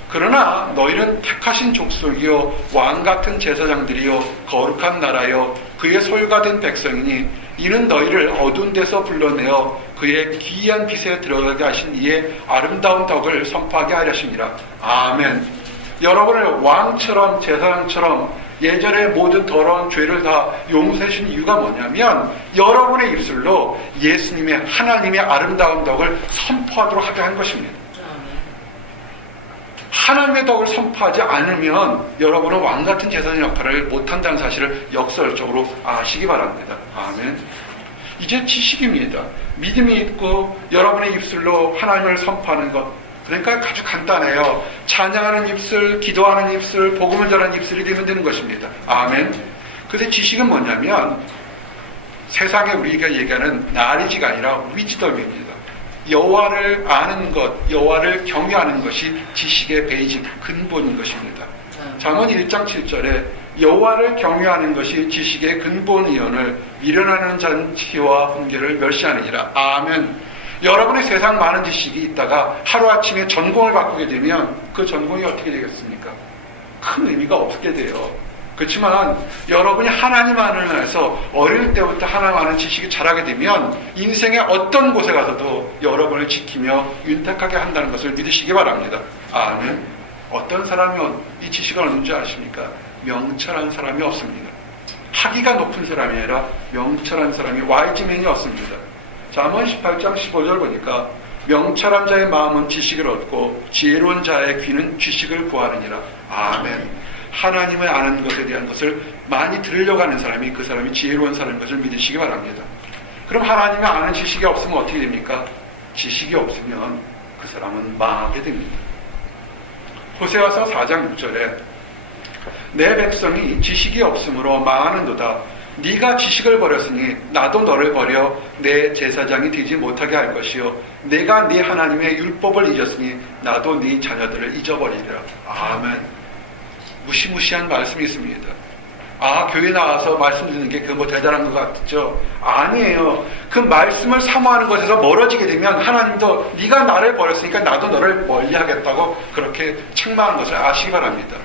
그러나 너희는 택하신 족속이요 왕 같은 제사장들이요 거룩한 나라요 그의 소유가 된 백성이니 이는 너희를 어두운 데서 불러내어 그의 기이한 빛에 들어가게 하신 이의 아름다운 덕을 선포하게 하려 하심이라. 아멘. 여러분을 왕처럼 제사장처럼 예전의 모든 더러운 죄를 다 용서해 주신 이유가 뭐냐면 여러분의 입술로 예수님의, 하나님의 아름다운 덕을 선포하도록 하게 한 것입니다. 하나님의 덕을 선포하지 않으면 여러분은 왕같은 제사장 역할을 못한다는 사실을 역설적으로 아시기 바랍니다. 아멘. 이제 지식입니다. 믿음이 있고 여러분의 입술로 하나님을 선포하는 것, 그러니까 아주 간단해요. 찬양하는 입술, 기도하는 입술, 복음을 전하는 입술이 되면 되는 것입니다. 아멘. 그래서 지식은 뭐냐면 세상에 우리가 얘기하는 나리지가 아니라 위즈덤입니다. 여호와를 아는 것, 여호와를 경외하는 것이 지식의 베이직, 근본인 것입니다. 잠언 1장 7절에 여호와를 경외하는 것이 지식의 근본이언을 미련하는 자는 지혜와 훈계를 멸시하느니라. 아멘. 여러분의 세상 많은 지식이 있다가 하루아침에 전공을 바꾸게 되면 그 전공이 어떻게 되겠습니까? 큰 의미가 없게 돼요. 그렇지만 여러분이 하나님 안에서 어릴 때부터 하나님 아는 지식이 자라게 되면 인생의 어떤 곳에 가서도 여러분을 지키며 윤택하게 한다는 것을 믿으시기 바랍니다. 아멘. 어떤 사람이 이 지식을 얻는 줄 아십니까? 명철한 사람이 없습니다. 학위가 높은 사람이 아니라 명철한 사람이 와이즈맨이 없습니다. 잠언 18장 15절 보니까 명철한 자의 마음은 지식을 얻고 지혜로운 자의 귀는 지식을 구하느니라. 아멘. 하나님을 아는 것에 대한 것을 많이 들으려고 하는 사람이 그 사람이 지혜로운 사람인 것을 믿으시기 바랍니다. 그럼 하나님의 아는 지식이 없으면 어떻게 됩니까? 지식이 없으면 그 사람은 망하게 됩니다. 호세아서 4장 6절에 내 백성이 지식이 없으므로 망하는도다. 네가 지식을 버렸으니 나도 너를 버려 내 제사장이 되지 못하게 할 것이요 내가 네 하나님의 율법을 잊었으니 나도 네 자녀들을 잊어버리리라. 아멘. 무시무시한 말씀이 있습니다. 교회 나와서 말씀 듣는 게 뭐 대단한 것 같죠? 아니에요. 그 말씀을 사모하는 것에서 멀어지게 되면 하나님도 네가 나를 버렸으니까 나도 너를 멀리하겠다고 그렇게 책망하는 것을 아시기 바랍니다.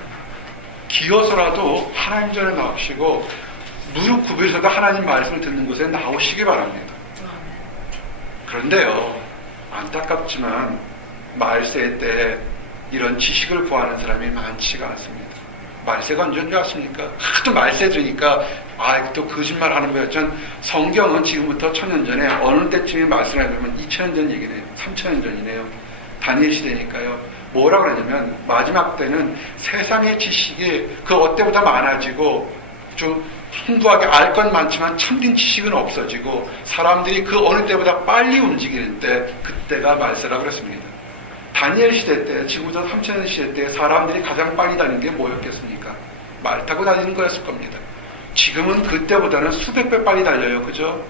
기어서라도 하나님 전에 나오시고 무릎 굽혀서도 하나님 말씀을 듣는 곳에 나오시기 바랍니다. 그런데요, 안타깝지만 말세 때 이런 지식을 구하는 사람이 많지가 않습니다. 말세가 언제인 줄 아십니까? 하도 말세 들으니까 또 거짓말 하는 거예요. 전 성경은 지금부터 1000년 전에 어느 때쯤에 말씀을 해보면 2000년 전 얘기네요. 3000년 전이네요. 다니엘 시대니까요. 뭐라고 그러냐면 마지막 때는 세상의 지식이 그 어때보다 많아지고 좀 풍부하게 알 건 많지만 참된 지식은 없어지고 사람들이 그 어느 때보다 빨리 움직이는 때 그때가 말세라고 그랬습니다. 다니엘 시대 때, 지금부터 3000년 시대 때 사람들이 가장 빨리 다니는 게 뭐였겠습니까? 말 타고 다니는 거였을 겁니다. 지금은 그때보다는 수백 배 빨리 달려요. 그죠?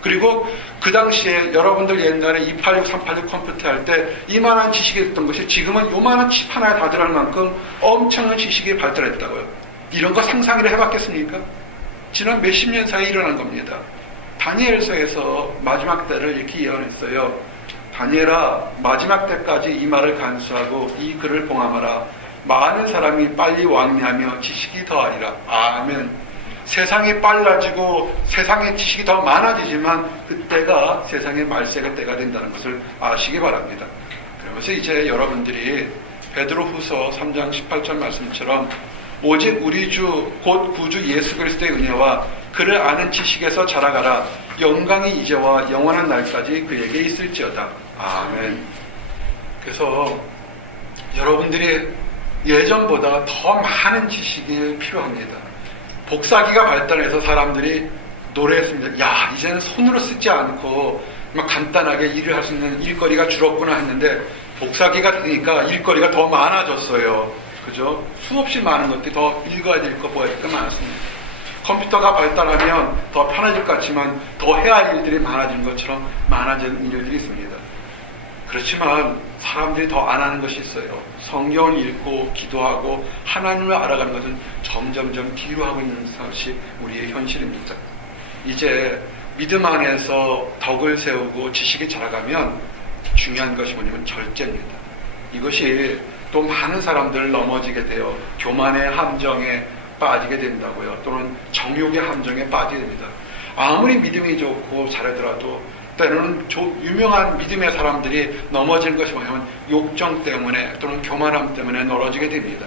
그리고 그 당시에 여러분들 옛날에 286, 386 컴퓨터 할 때 이만한 지식이 있던 것이 지금은 요만한 칩 하나에 다 들어갈 만큼 엄청난 지식이 발달했다고요. 이런 거 상상이라 해봤겠습니까? 지난 몇십 년 사이에 일어난 겁니다. 다니엘서에서 마지막 때를 이렇게 예언했어요. 다니엘아, 마지막 때까지 이 말을 간수하고 이 글을 봉함하라. 많은 사람이 빨리 왕래하며 지식이 더하리라. 아멘. 세상이 빨라지고 세상의 지식이 더 많아지지만 그때가 세상의 말세가 때가 된다는 것을 아시기 바랍니다. 그러면서 이제 여러분들이 베드로후서 3장 18절 말씀처럼 오직 우리 주 곧 구주 예수 그리스도의 은혜와 그를 아는 지식에서 자라가라. 영광이 이제와 영원한 날까지 그에게 있을지어다. 아멘. 그래서 여러분들이 예전보다 더 많은 지식이 필요합니다. 복사기가 발달해서 사람들이 노래했습니다. 야, 이제는 손으로 쓰지 않고 막 간단하게 일을 할 수 있는 일거리가 줄었구나 했는데 복사기가 되니까 일거리가 더 많아졌어요. 그죠? 수없이 많은 것들이 더 읽어야 될 거, 보아야 될 거 많습니다. 컴퓨터가 발달하면 더 편해질 것 같지만 더 해야 할 일들이 많아진 것처럼 많아지는 일들이 있습니다. 그렇지만 사람들이 더 안 하는 것이 있어요. 성경을 읽고 기도하고 하나님을 알아가는 것은 점점점 뒤로 하고 있는 것이 우리의 현실입니다. 이제 믿음 안에서 덕을 세우고 지식이 자라가면 중요한 것이 뭐냐면 절제입니다. 이것이 또 많은 사람들을 넘어지게 되어 교만의 함정에 빠지게 된다고요. 또는 정욕의 함정에 빠지게 됩니다. 아무리 믿음이 좋고 잘하더라도 때로는 유명한 믿음의 사람들이 넘어지는 것이 뭐냐면 욕정 때문에 또는 교만함 때문에 멀어지게 됩니다.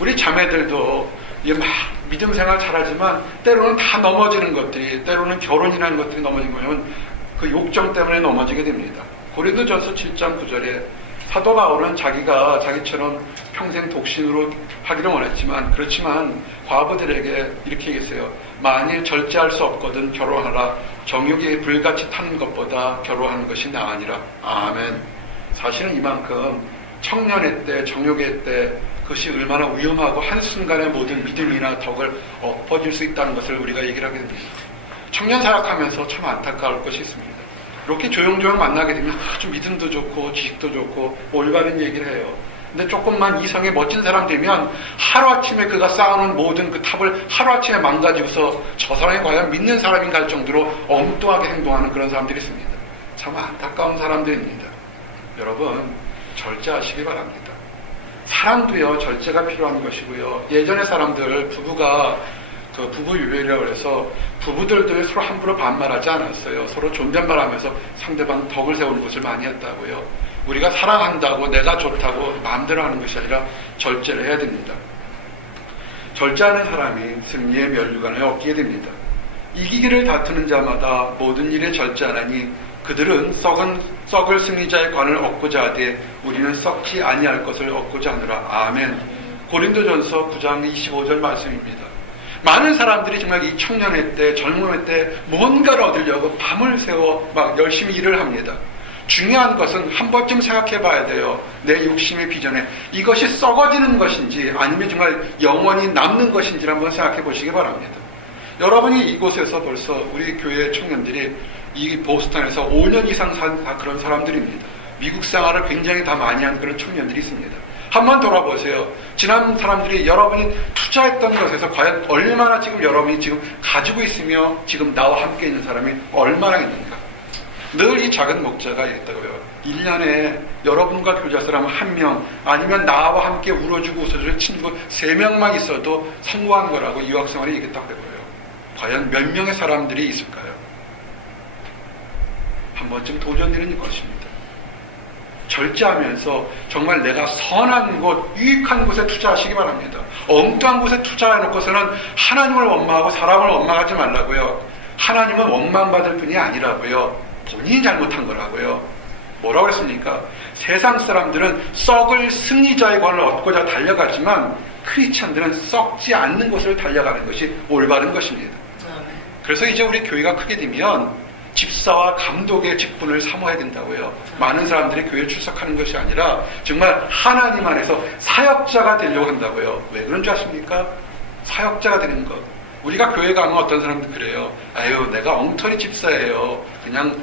우리 자매들도 막 믿음 생활 잘하지만 때로는 다 넘어지는 것들이, 때로는 결혼이라는 것들이 넘어지는 거냐면 그 욕정 때문에 넘어지게 됩니다. 고린도전서 7장 9절에 사도 바울은 자기가 자기처럼 평생 독신으로 하기를 원했지만 그렇지만 과부들에게 이렇게 얘기했어요. 만일 절제할 수 없거든 결혼하라. 정욕이 불같이 타는 것보다 결혼하는 것이 나으니라. 아멘. 사실은 이만큼 청년의 때, 정욕의 때 그것이 얼마나 위험하고 한순간에 모든 믿음이나 덕을 엎어질 수 있다는 것을 우리가 얘기를 하게 됩니다. 청년 사역하면서 참 안타까울 것이 있습니다. 이렇게 조용조용 만나게 되면 아주 믿음도 좋고 지식도 좋고 올바른 얘기를 해요. 근데 조금만 이성에 멋진 사람 되면 하루아침에 그가 쌓아놓은 모든 그 탑을 하루아침에 망가지고서 저 사람이 과연 믿는 사람인가 할 정도로 엉뚱하게 행동하는 그런 사람들이 있습니다. 참 안타까운 사람들입니다. 여러분 절제하시기 바랍니다. 사랑도요 절제가 필요한 것이고요. 예전에 사람들 부부가 그 부부 유별이라고 해서 부부들도 서로 함부로 반말하지 않았어요. 서로 존댓말하면서 상대방 덕을 세우는 것을 많이 했다고요. 우리가 사랑한다고 내가 좋다고 마음대로 하는 것이 아니라 절제를 해야 됩니다. 절제하는 사람이 승리의 면류관을 얻게 됩니다. 이기기를 다투는 자마다 모든 일에 절제하나니 그들은 썩을 승리자의 관을 얻고자 하되 우리는 썩지 아니할 것을 얻고자 하느라. 아멘. 고린도전서 9장 25절 말씀입니다. 많은 사람들이 정말 이 청년의 때, 젊음의 때 뭔가를 얻으려고 밤을 새워 막 열심히 일을 합니다. 중요한 것은 한 번쯤 생각해 봐야 돼요. 내 욕심의 비전에 이것이 썩어지는 것인지 아니면 정말 영원히 남는 것인지를 한번 생각해 보시기 바랍니다. 여러분이 이곳에서 벌써 우리 교회 청년들이 이 보스턴에서 5년 이상 산 다 그런 사람들입니다. 미국 생활을 굉장히 다 많이 한 그런 청년들이 있습니다. 한번 돌아보세요. 지난 사람들이 여러분이 투자했던 것에서 과연 얼마나 지금 여러분이 지금 가지고 있으며 지금 나와 함께 있는 사람이 얼마나 있는가. 늘 이 작은 목자가 있다고요. 1년에 여러분과 교제할 사람 1명 아니면 나와 함께 울어주고 웃어줄 친구 3명만 있어도 성공한 거라고 유학생활이 얘기했다고 해요. 과연 몇 명의 사람들이 있을까요? 한 번쯤 도전되는 것입니다. 절제하면서 정말 내가 선한 곳, 유익한 곳에 투자하시기 바랍니다. 엉뚱한 곳에 투자해놓고서는 하나님을 원망하고 사람을 원망하지 말라고요. 하나님은 원망받을 분이 아니라고요. 본인이 잘못한 거라고요. 뭐라고 했습니까? 세상 사람들은 썩을 승리자의 권을 얻고자 달려가지만 크리스찬들은 썩지 않는 곳을 달려가는 것이 올바른 것입니다. 그래서 이제 우리 교회가 크게 되면 집사와 감독의 직분을 사모해야 된다고요. 많은 사람들이 교회에 출석하는 것이 아니라 정말 하나님 안에서 사역자가 되려고 한다고요. 왜 그런 줄 아십니까? 사역자가 되는 것. 우리가 교회 가면 어떤 사람들 그래요. 아유, 내가 엉터리 집사예요. 그냥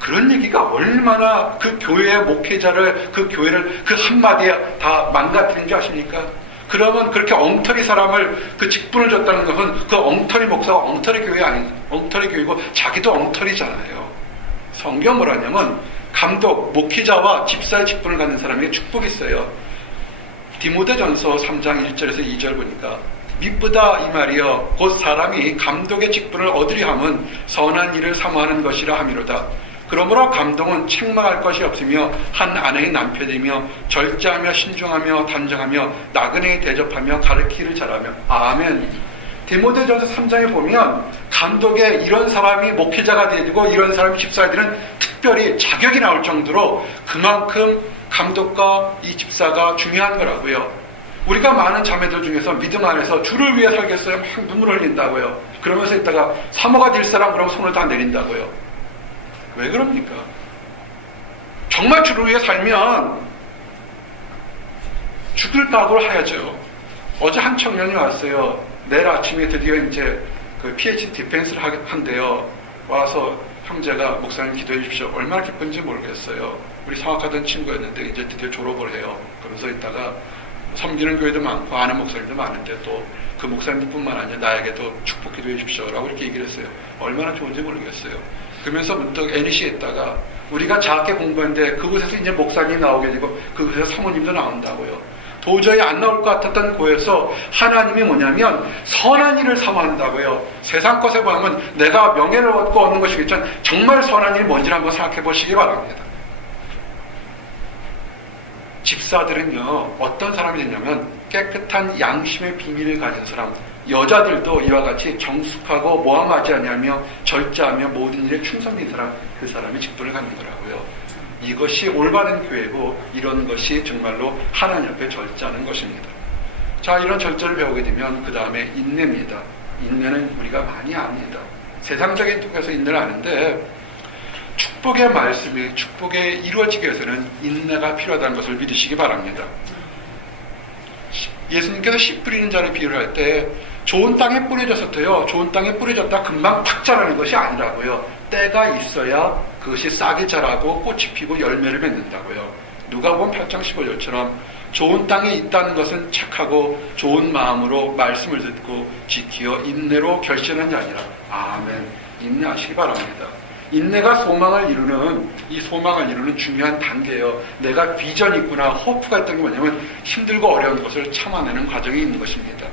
그런 얘기가 얼마나 그 교회의 목회자를, 그 교회를 그 한마디에 다 망가뜨린 줄 아십니까? 그러면 그렇게 엉터리 사람을 그 직분을 줬다는 것은 그 엉터리 목사가 엉터리 교회 아닌 엉터리 교회고 자기도 엉터리잖아요. 성경 뭐라냐면 감독, 목회자와 집사의 직분을 갖는 사람에게 축복이 있어요. 디모데전서 3장 1절에서 2절 보니까 미쁘다 이 말이여 곧 사람이 감독의 직분을 얻으려 함은 선한 일을 사모하는 것이라 함이로다. 그러므로 감독은 책망할 것이 없으며 한 아내의 남편이며 절제하며 신중하며 단정하며 나그네에 대접하며 가르치기를 잘하며. 아멘. 디모데전서 3장에 보면 감독에 이런 사람이 목회자가 되고 이런 사람이 집사가 되는 특별히 자격이 나올 정도로 그만큼 감독과 이 집사가 중요한 거라고요. 우리가 많은 자매들 중에서 믿음 안에서 주를 위해 살겠어요. 막 눈물 흘린다고요. 그러면서 있다가 사모가 될 사람 그러면 손을 다 내린다고요. 왜 그럽니까? 정말 주를 위해 살면 죽을 각오를 해야죠. 어제 한 청년이 왔어요. 내일 아침에 드디어 이제 그 PhD 디펜스를 한대요. 와서 형제가 목사님 기도해 주십시오. 얼마나 기쁜지 모르겠어요. 우리 성악하던 친구였는데 이제 드디어 졸업을 해요. 그러면서 있다가 섬기는 교회도 많고 아는 목사님도 많은데 또 그 목사님뿐만 아니라 나에게도 축복 기도해 주십시오라고 이렇게 얘기를 했어요. 얼마나 좋은지 모르겠어요. 그러면서 문득 NEC에 있다가 우리가 작게 공부했는데 그곳에서 이제 목사님이 나오게 되고 그곳에서 사모님도 나온다고요. 도저히 안 나올 것 같았던 곳에서 하나님이 뭐냐면 선한 일을 사모한다고요. 세상 것에 보면 내가 명예를 얻고 얻는 것이겠지만 정말 선한 일이 뭔지를 한번 생각해 보시기 바랍니다. 집사들은요 어떤 사람이 되냐면 깨끗한 양심의 비밀을 가진 사람. 여자들도 이와 같이 정숙하고 모함하지 아니하며 절제하며 모든 일에 충성된 사람, 그 사람이 직분을 갖는 거라고요. 이것이 올바른 교회고 이런 것이 정말로 하나님 앞에 절제하는 것입니다. 자, 이런 절제를 배우게 되면 그 다음에 인내입니다. 인내는 우리가 많이 압니다. 세상적인 쪽에서 인내를 아는데 축복의 말씀이 축복에 이루어지기 위해서는 인내가 필요하다는 것을 믿으시기 바랍니다. 예수님께서 씨 뿌리는 자를 비유를 할 때 좋은 땅에 뿌려졌었대요. 좋은 땅에 뿌려졌다 금방 팍 자라는 것이 아니라고요. 때가 있어야 그것이 싹이 자라고 꽃이 피고 열매를 맺는다고요. 누가복음 8장 15절처럼 좋은 땅에 있다는 것은 착하고 좋은 마음으로 말씀을 듣고 지키어 인내로 결실하는 자니라. 아멘. 인내하시기 바랍니다. 인내가 소망을 이루는, 이 소망을 이루는 중요한 단계예요. 내가 비전이 있구나, 호프가 있던 게 뭐냐면 힘들고 어려운 것을 참아내는 과정이 있는 것입니다.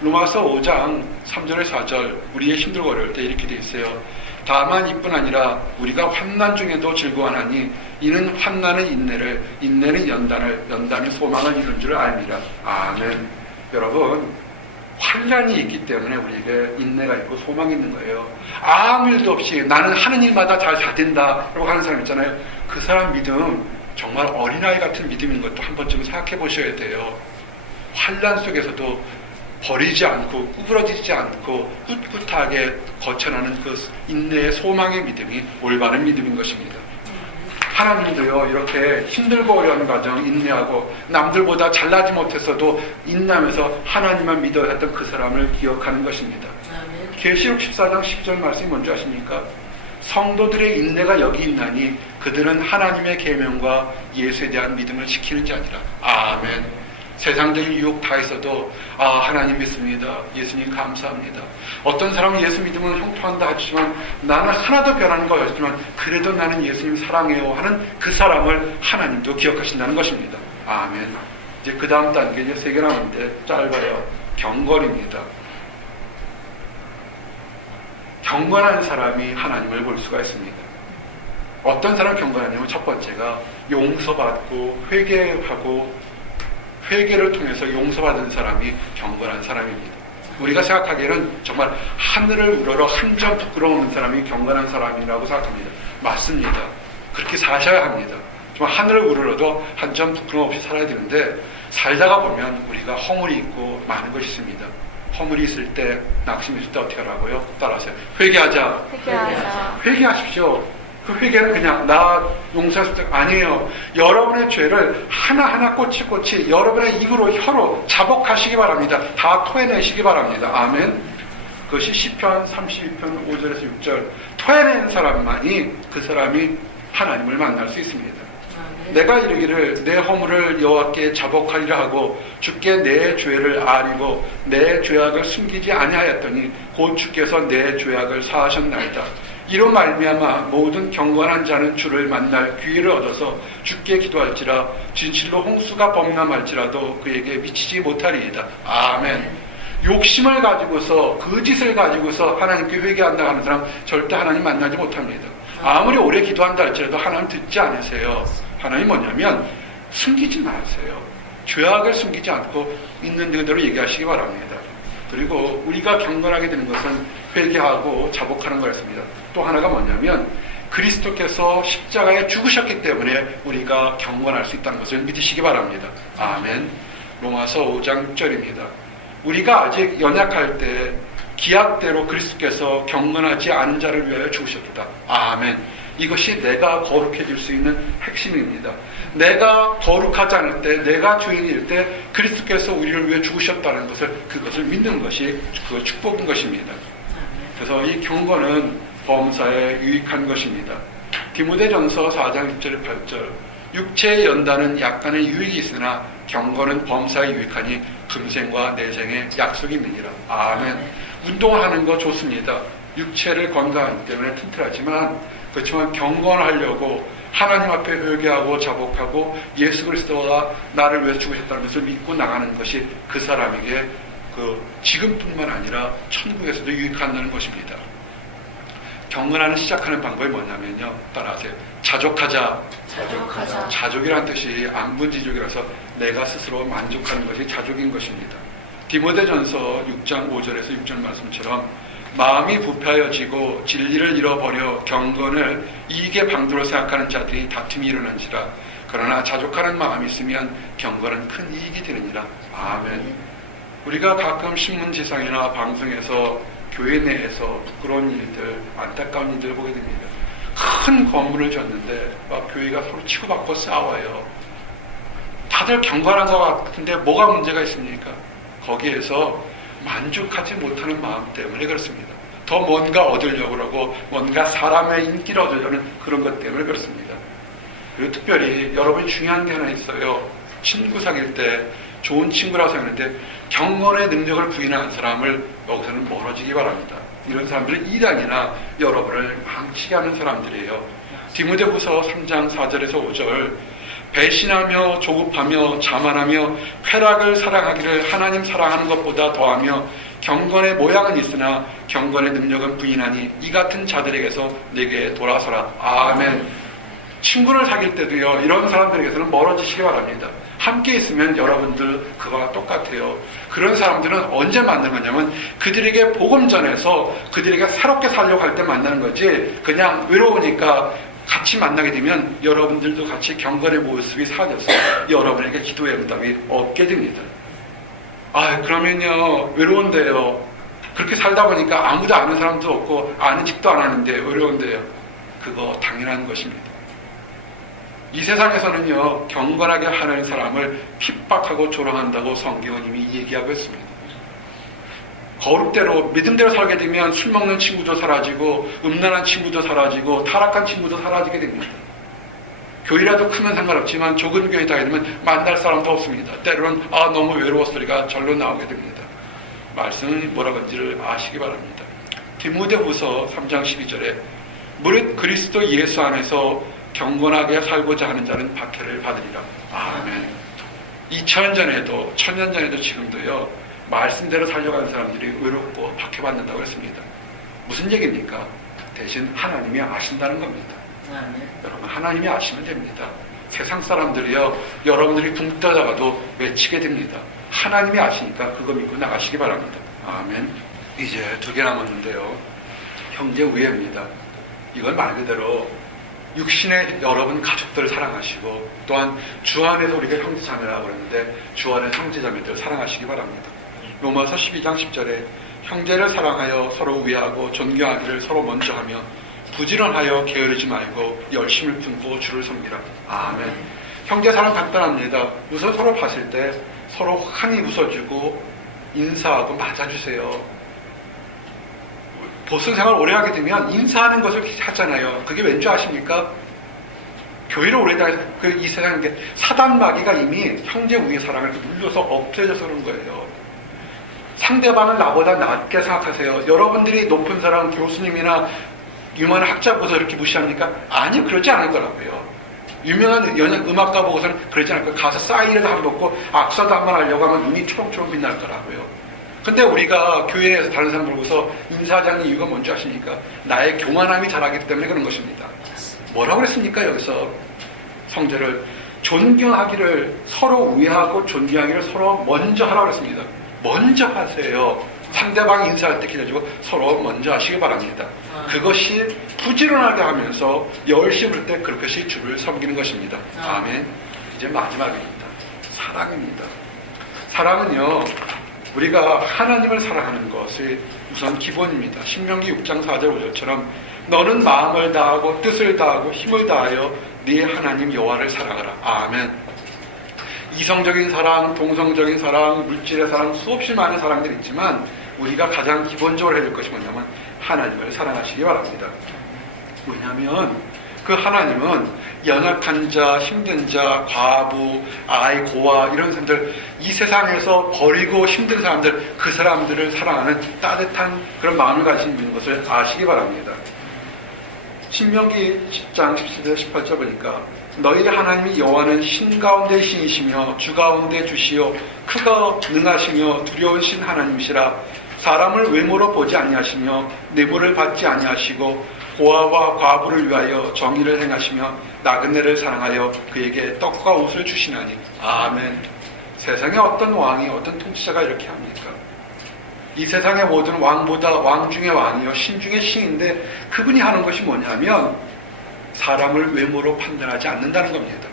로마서 5장 3절에 4절 우리의 힘들고 어려울 때 이렇게 되어 있어요. 다만 이뿐 아니라 우리가 환난 중에도 즐거워하니 이는 환난은 인내를, 인내는 연단을, 연단이 소망을 이룬 줄 압니다. 아멘. 여러분, 환난이 있기 때문에 우리에게 인내가 있고 소망이 있는 거예요. 아무 일도 없이 나는 하는 일마다 잘 된다 라고 하는 사람 있잖아요. 그 사람 믿음 정말 어린아이 같은 믿음인 것도 한 번쯤 생각해 보셔야 돼요. 환난 속에서도 버리지 않고 구부러지지 않고 꿋꿋하게 거쳐나는 그 인내의 소망의 믿음이 올바른 믿음인 것입니다. 하나님도요, 이렇게 힘들고 어려운 과정 인내하고 남들보다 잘나지 못했어도 인내하면서 하나님만 믿어야 했던 그 사람을 기억하는 것입니다. 계시록 14장 10절 말씀이 뭔지 아십니까? 성도들의 인내가 여기 있나니 그들은 하나님의 계명과 예수에 대한 믿음을 지키는 자니라. 아멘. 세상적인 유혹 다 있어도 하나님 믿습니다. 예수님 감사합니다. 어떤 사람은 예수 믿으면 형통한다 하지만 나는 하나도 변하는 거 없지만 그래도 나는 예수님 사랑해요 하는 그 사람을 하나님도 기억하신다는 것입니다. 아멘. 이제 그 다음 단계 이제 3개 남았는데 짧아요. 경건입니다. 경건한 사람이 하나님을 볼 수가 있습니다. 어떤 사람 경건하냐면 첫 번째가 용서받고 회개를 통해서 용서받은 사람이 경건한 사람입니다. 우리가 생각하기에는 정말 하늘을 우러러 한 점 부끄러운 사람이 경건한 사람이라고 생각합니다. 맞습니다. 그렇게 사셔야 합니다. 정말 하늘을 우러러도 한 점 부끄러움 없이 살아야 되는데 살다가 보면 우리가 허물이 있고 많은 것이 있습니다. 허물이 있을 때, 낙심이 있을 때 어떻게 하라고요? 따라하세요. 회개하자. 회개하십시오. 그 회개는 그냥 나 용서했을 때 아니에요. 여러분의 죄를 하나하나 꼬치꼬치 여러분의 입으로 혀로 자복하시기 바랍니다. 다 토해내시기 바랍니다. 아멘. 그것이 시편 32편 5절에서 6절 토해낸 사람만이 그 사람이 하나님을 만날 수 있습니다. 내가 이르기를 내 허물을 여호와께 자복하리라 하고 주께 내 죄를 아리고 내 죄악을 숨기지 아니하였더니 곧 주께서 내 죄악을 사하셨나이다. 이로 말미암아 모든 경건한 자는 주를 만날 기회를 얻어서 주께 기도할지라 진실로 홍수가 범람할지라도 그에게 미치지 못하리이다. 아멘. 욕심을 가지고서 거짓을 가지고서 하나님께 회개한다 하는 사람 절대 하나님 만나지 못합니다. 아무리 오래 기도한다 할지라도 하나님 듣지 않으세요. 하나님 뭐냐면 숨기지 마세요. 죄악을 숨기지 않고 있는 그대로 얘기하시기 바랍니다. 그리고 우리가 경건하게 되는 것은 회개하고 자복하는 거였습니다. 또 하나가 뭐냐면 그리스도께서 십자가에 죽으셨기 때문에 우리가 경건할 수 있다는 것을 믿으시기 바랍니다. 아멘. 로마서 5장 6절입니다. 우리가 아직 연약할 때 기약대로 그리스도께서 경건하지 않은 자를 위하여 죽으셨다. 아멘. 이것이 내가 거룩해질 수 있는 핵심입니다. 내가 거룩하지 않을 때, 내가 죄인일 때 그리스도께서 우리를 위해 죽으셨다는 그것을 믿는 것이 그 축복인 것입니다. 그래서 이 경건은 범사에 유익한 것입니다. 디모데전서 4장 6절 8절 육체의 연단은 약간의 유익이 있으나 경건은 범사에 유익하니 금생과 내생의 약속이 있느니라. 아멘. 운동을 하는 거 좋습니다. 육체를 건강하기 때문에 튼튼하지만 그렇지만 경건하려고 하나님 앞에 회개하고 자복하고 예수 그리스도가 나를 위해 죽으셨다는 것을 믿고 나가는 것이 그 사람에게 지금뿐만 아니라 천국에서도 유익한다는 것입니다. 경건하는 시작하는 방법이 뭐냐면요. 따라하세요. 자족하자. 자족이란 뜻이 안분지족이라서 내가 스스로 만족하는 것이 자족인 것입니다. 디모데전서 6장 5절에서 6절 말씀처럼 마음이 부패하여지고 진리를 잃어버려 경건을 이익의 방도로 생각하는 자들이 다툼이 일어난지라. 그러나 자족하는 마음이 있으면 경건은 큰 이익이 되느니라. 아멘. 우리가 가끔 신문지상이나 방송에서 교회 내에서 부끄러운 일들, 안타까운 일들을 보게 됩니다. 큰 건물을 졌는데 막 교회가 서로 치고받고 싸워요. 다들 경건한 것 같은데 뭐가 문제가 있습니까? 거기에서 만족하지 못하는 마음 때문에 그렇습니다. 더 뭔가 얻으려고 하고 뭔가 사람의 인기를 얻으려는 그런 것 때문에 그렇습니다. 그리고 특별히 여러분이 중요한 게 하나 있어요. 친구 사귈 때 좋은 친구라고 생각하는데 경건의 능력을 부인하는 사람을 여기서는 멀어지기 바랍니다. 이런 사람들은 이단이나 여러분을 망치게 하는 사람들이에요. 디모데후서 3장 4절에서 5절 배신하며 조급하며 자만하며 쾌락을 사랑하기를 하나님 사랑하는 것보다 더하며 경건의 모양은 있으나 경건의 능력은 부인하니 이 같은 자들에게서 내게 돌아서라. 아멘. 친구를 사귈 때도요. 이런 사람들에게서는 멀어지시기 바랍니다. 함께 있으면 여러분들 그거와 똑같아요. 그런 사람들은 언제 만나는 거냐면 그들에게 복음 전해서 그들에게 새롭게 살려고 할 때 만나는 거지 그냥 외로우니까 같이 만나게 되면 여러분들도 같이 경건의 모습이 사라져서 여러분에게 기도의 응답이 없게 됩니다. 그러면요, 외로운데요. 그렇게 살다 보니까 아무도 아는 사람도 없고, 아는 집도 안 하는데 외로운데요. 그거 당연한 것입니다. 이 세상에서는요, 경건하게 하는 사람을 핍박하고 조롱한다고 성경은 이미 얘기하고 있습니다. 거룩대로, 믿음대로 살게 되면 술 먹는 친구도 사라지고, 음란한 친구도 사라지고, 타락한 친구도 사라지게 됩니다. 교회라도 크면 상관없지만 좁은 교회 다니게 되면 만날 사람도 없습니다. 때로는 너무 외로웠으리가 절로 나오게 됩니다. 말씀은 뭐라고 하는지를 아시기 바랍니다. 디모데후서 3장 12절에 무릇 그리스도 예수 안에서 경건하게 살고자 하는 자는 박해를 받으리라. 아멘. 2000년 전에도 1000년 전에도 지금도요, 말씀대로 살려가는 사람들이 외롭고 박해받는다고 했습니다. 무슨 얘기입니까? 대신 하나님이 아신다는 겁니다. 여러분, 하나님이 아시면 됩니다. 세상 사람들이요, 여러분들이 붕 떠다가도 외치게 됩니다. 하나님이 아시니까 그거 믿고 나가시기 바랍니다. 아멘. 이제 2개 남았는데요, 형제 우애입니다. 이건 말 그대로 육신의 여러분 가족들을 사랑하시고, 또한 주 안에서 우리가 형제자매라고 그러는데 주 안의 형제자매들을 사랑하시기 바랍니다. 로마서 12장 10절에 형제를 사랑하여 서로 우애하고 존경하기를 서로 먼저 하며 부지런하여 게으르지 말고 열심을 품고 주를 섬기라. 아멘. 형제 사랑 간단합니다. 우선 서로 봤을 때 서로 환히 웃어주고 인사하고 맞아주세요. 보선 생활 오래 하게 되면 인사하는 것을 하잖아요. 그게 왠지 아십니까? 교회를 오래 다녀서 이 세상에 사단 마귀가 이미 형제 우애 사랑을 물려서 없애져서 그런 거예요. 상대방을 나보다 낮게 생각하세요. 여러분들이 높은 사람, 교수님이나 유명한 학자 보고서 이렇게 무시합니까? 아니, 그러지 않을 거라고요. 유명한 음악가 보고서는 그러지 않을 거예요. 가서 사인을 한 번 먹고 악수도 한번 하려고 하면 눈이 초롱초롱 빛날 거라고요. 근데 우리가 교회에서 다른 사람 보고서 인사하지 않는 이유가 뭔지 아십니까? 나의 교만함이 자라기 때문에 그런 것입니다. 뭐라고 그랬습니까? 여기서 성제를 존경하기를 서로 우애하고 존경하기를 서로 먼저 하라고 그랬습니다. 먼저 하세요. 상대방 인사할 때 기다려주고 서로 먼저 하시기 바랍니다. 그것이 부지런하게 하면서 열심히 할 때 그것이 주를 섬기는 것입니다. 아멘. 이제 마지막입니다. 사랑입니다. 사랑은요, 우리가 하나님을 사랑하는 것이 우선 기본입니다. 신명기 6장 4절 5절처럼 너는 마음을 다하고 뜻을 다하고 힘을 다하여 네 하나님 여호와를 사랑하라. 아멘. 이성적인 사랑, 동성적인 사랑, 물질의 사랑, 수없이 많은 사랑들이 있지만 우리가 가장 기본적으로 해야 될 것이 뭐냐면 하나님을 사랑하시기 바랍니다. 왜냐하면 그 하나님은 연약한 자, 힘든 자, 과부, 아이, 고아 이런 사람들, 이 세상에서 버리고 힘든 사람들, 그 사람들을 사랑하는 따뜻한 그런 마음을 가지고 있는 것을 아시기 바랍니다. 신명기 10장 17절 18절 보니까 너희 하나님이 여호와는 신 가운데 신이시며 주 가운데 주시요 크고 능하시며 두려운 신 하나님이시라. 사람을 외모로 보지 아니하시며 뇌물을 받지 아니하시고 고아와 과부를 위하여 정의를 행하시며 나그네를 사랑하여 그에게 떡과 옷을 주시나니. 아멘. 세상에 어떤 왕이, 어떤 통치자가 이렇게 합니까? 이 세상의 모든 왕보다 왕 중의 왕이요 신 중의 신인데 그분이 하는 것이 뭐냐면 사람을 외모로 판단하지 않는다는 겁니다.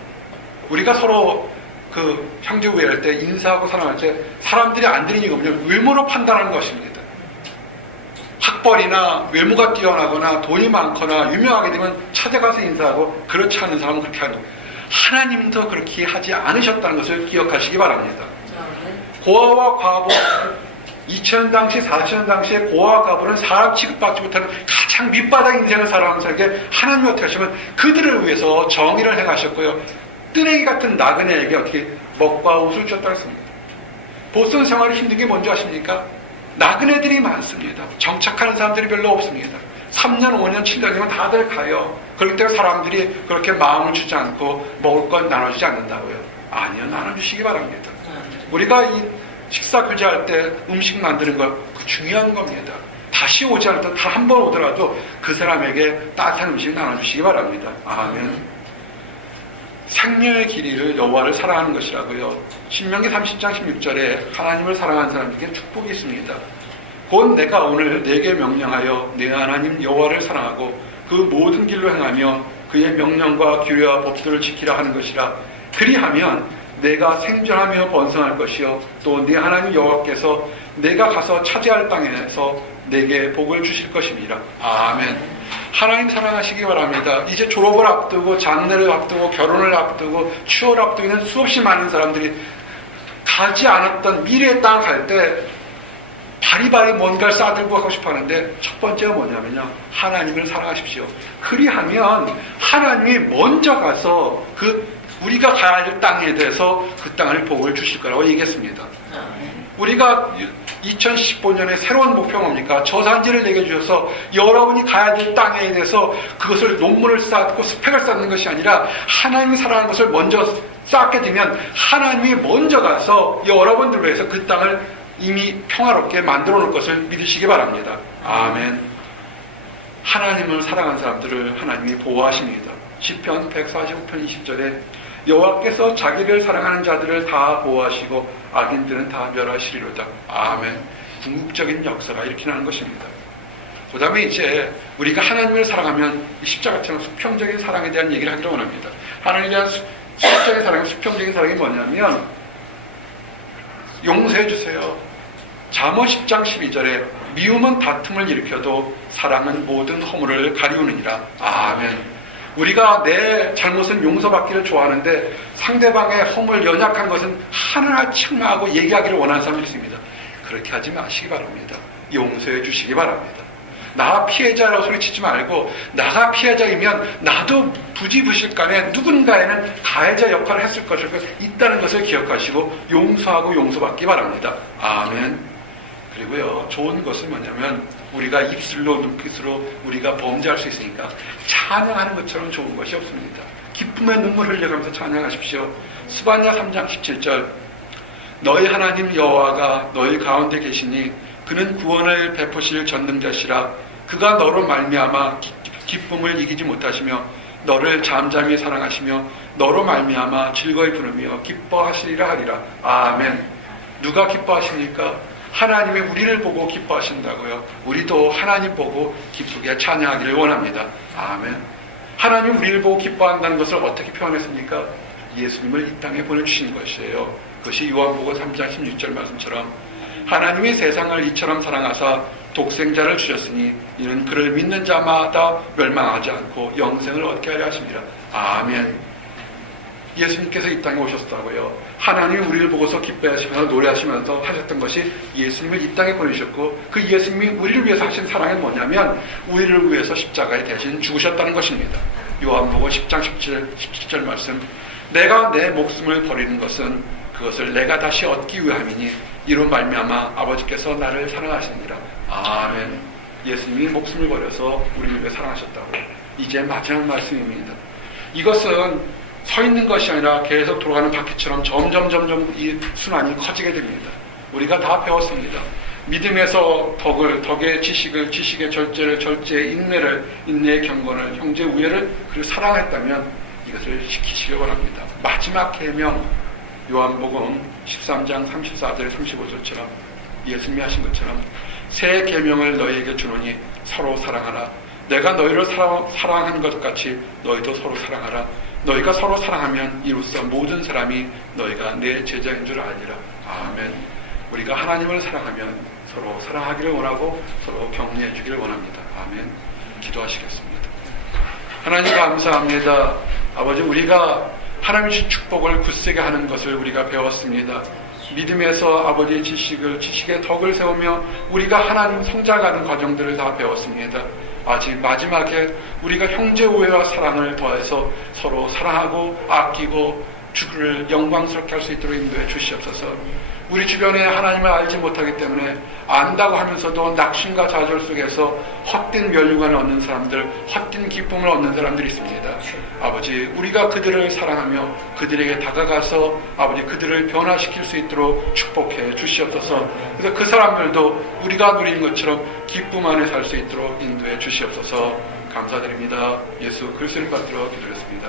우리가 서로 그 형제 우애할 때 인사하고 사랑할 때 사람들이 안 들리는 이유가 뭐냐면 외모로 판단하는 것입니다. 학벌이나 외모가 뛰어나거나 돈이 많거나 유명하게 되면 찾아가서 인사하고 그렇지 않은 사람은 그렇게 하는 거예요. 하나님도 그렇게 하지 않으셨다는 것을 기억하시기 바랍니다. 고아와 과부 2000년 당시, 4000년 당시에 고아와 과부는 사람 취급받지 못하는 가장 밑바닥 인생을 살아가는 사람에게 하나님이 어떻게 하시면 그들을 위해서 정의를 행하셨고요. 뜨레기 같은 나그네에게 어떻게 먹과 옷을 주셨다고 했습니다. 보선 생활이 힘든 게 뭔지 아십니까? 나그네들이 많습니다. 정착하는 사람들이 별로 없습니다. 3년, 5년, 7년이면 다들 가요. 그렇기 때문에 사람들이 그렇게 마음을 주지 않고 먹을 건 나눠주지 않는다고요. 아니요, 나눠주시기 바랍니다. 우리가 이 식사 교제할 때 음식 만드는 거 중요한 겁니다. 다시 오지 않아도 단 한 번 오더라도 그 사람에게 따뜻한 음식 나눠주시기 바랍니다. 아멘. 생명의 길이를 여호와를 사랑하는 것이라고요. 신명기 30장 16절에 하나님을 사랑하는 사람에게 축복이 있습니다. 곧 내가 오늘 내게 명령하여 내 하나님 여호와를 사랑하고 그 모든 길로 행하며 그의 명령과 규례와 법들을 지키라 하는 것이라. 그리하면 내가 생존하며 번성할 것이요 또 네 하나님 여호와께서 내가 가서 차지할 땅에서 내게 복을 주실 것입니다. 아멘. 하나님 사랑하시기 바랍니다. 이제 졸업을 앞두고 장례를 앞두고 결혼을 앞두고 취업을 앞두고 있는 수없이 많은 사람들이 가지 않았던 미래의 땅을 갈 때 바리바리 뭔가를 싸들고 가고 싶어 하는데 첫 번째가 뭐냐면요, 하나님을 사랑하십시오. 그리하면 하나님이 먼저 가서 우리가 가야 할 땅에 대해서 그 땅을 복을 주실 거라고 얘기했습니다. 우리가 2015년에 새로운 목표가 뭡니까? 저산지를 내게 주셔서 여러분이 가야 될 땅에 대해서 그것을 논문을 쌓고 스펙을 쌓는 것이 아니라 하나님이 사랑하는 것을 먼저 쌓게 되면 하나님이 먼저 가서 여러분들을 위해서 그 땅을 이미 평화롭게 만들어 놓을 것을 믿으시기 바랍니다. 아멘. 하나님을 사랑하는 사람들을 하나님이 보호하십니다. 시편 145편 20절에 여호와께서 자기를 사랑하는 자들을 다 보호하시고 악인들은 다 멸하시리로다. 아멘. 궁극적인 역사가 이렇게 나는 것입니다. 그 다음에 이제 우리가 하나님을 사랑하면 십자가처럼 수평적인 사랑에 대한 얘기를 하기를 원합니다. 하나님에 대한 수평적인 사랑, 수평적인 사랑이 뭐냐면 용서해 주세요. 잠언 10장 12절에 미움은 다툼을 일으켜도 사랑은 모든 허물을 가리우느니라. 아멘. 우리가 내 잘못은 용서받기를 좋아하는데 상대방의 허물, 연약한 것은 하나하나 책망하고 얘기하기를 원하는 사람이 있습니다. 그렇게 하지 마시기 바랍니다. 용서해 주시기 바랍니다. 나 피해자라고 소리치지 말고 나가 피해자이면 나도 부지부실간에 누군가에는 가해자 역할을 했을 것을 있다는 것을 기억하시고 용서하고 용서받기 바랍니다. 아멘. 그리고요, 좋은 것은 뭐냐면 우리가 입술로 눈빛으로 우리가 범죄할 수 있으니까 찬양하는 것처럼 좋은 것이 없습니다. 기쁨의 눈물을 흘려가면서 찬양하십시오. 스바냐 3장 17절 너희 하나님 여호와가 너희 가운데 계시니 그는 구원을 베푸실 전능자시라. 그가 너로 말미암아 기쁨을 이기지 못하시며 너를 잠잠히 사랑하시며 너로 말미암아 즐거이 부르며 기뻐하시리라 하리라. 아멘. 누가 기뻐하십니까? 하나님이 우리를 보고 기뻐하신다고요. 우리도 하나님 보고 기쁘게 찬양하기를 원합니다. 아멘. 하나님 우리를 보고 기뻐한다는 것을 어떻게 표현했습니까? 예수님을 이 땅에 보내주신 것이에요. 그것이 요한복음 3장 16절 말씀처럼 하나님이 세상을 이처럼 사랑하사 독생자를 주셨으니 이는 그를 믿는 자마다 멸망하지 않고 영생을 얻게 하려 하십니다. 아멘. 예수님께서 이 땅에 오셨다고요. 하나님이 우리를 보고서 기뻐하시면서 노래하시면서 하셨던 것이 예수님을 이 땅에 보내셨고 그 예수님이 우리를 위해서 하신 사랑은 뭐냐면 우리를 위해서 십자가에 대신 죽으셨다는 것입니다. 요한복음 10장 17절 말씀 내가 내 목숨을 버리는 것은 그것을 내가 다시 얻기 위함이니 이로 말미암아 아버지께서 나를 사랑하시니라. 아멘. 예수님이 목숨을 버려서 우리를 위해 사랑하셨다고. 이제 마지막 말씀입니다. 이것은 서 있는 것이 아니라 계속 돌아가는 바퀴처럼 점점 이 순환이 커지게 됩니다. 우리가 다 배웠습니다. 믿음에서 덕의 지식을, 지식의 절제를, 절제의 인내를, 인내의 경건을, 형제 우애를 그리고 사랑했다면 이것을 지키시길 원합니다. 마지막 계명 요한복음 13장 34절 35절처럼 예수님이 하신 것처럼 새 계명을 너희에게 주노니 서로 사랑하라. 내가 너희를 사랑한 것 같이 너희도 서로 사랑하라. 너희가 서로 사랑하면 이로써 모든 사람이 너희가 내 제자인 줄 알리라. 아멘. 우리가 하나님을 사랑하면 서로 사랑하기를 원하고 서로 격려해 주기를 원합니다. 아멘. 기도하시겠습니다. 하나님 감사합니다. 아버지 우리가 하나님의 축복을 굳세게 하는 것을 우리가 배웠습니다. 믿음에서 아버지의 지식의 덕을 세우며 우리가 하나님 성장하는 과정들을 다 배웠습니다. 아직 마지막에 우리가 형제 우애와 사랑을 더해서 서로 사랑하고 아끼고 주를 영광스럽게 할 수 있도록 인도해 주시옵소서. 우리 주변에 하나님을 알지 못하기 때문에 안다고 하면서도 낙심과 좌절 속에서 헛된 멸류관을 얻는 사람들, 헛된 기쁨을 얻는 사람들이 있습니다. 아버지 우리가 그들을 사랑하며 그들에게 다가가서 아버지 그들을 변화시킬 수 있도록 축복해 주시옵소서. 그래서 그 사람들도 우리가 누리는 것처럼 기쁨 안에 살 수 있도록 인도해 주시옵소서. 감사드립니다. 예수 그리스도를 받들어 기도했습니다.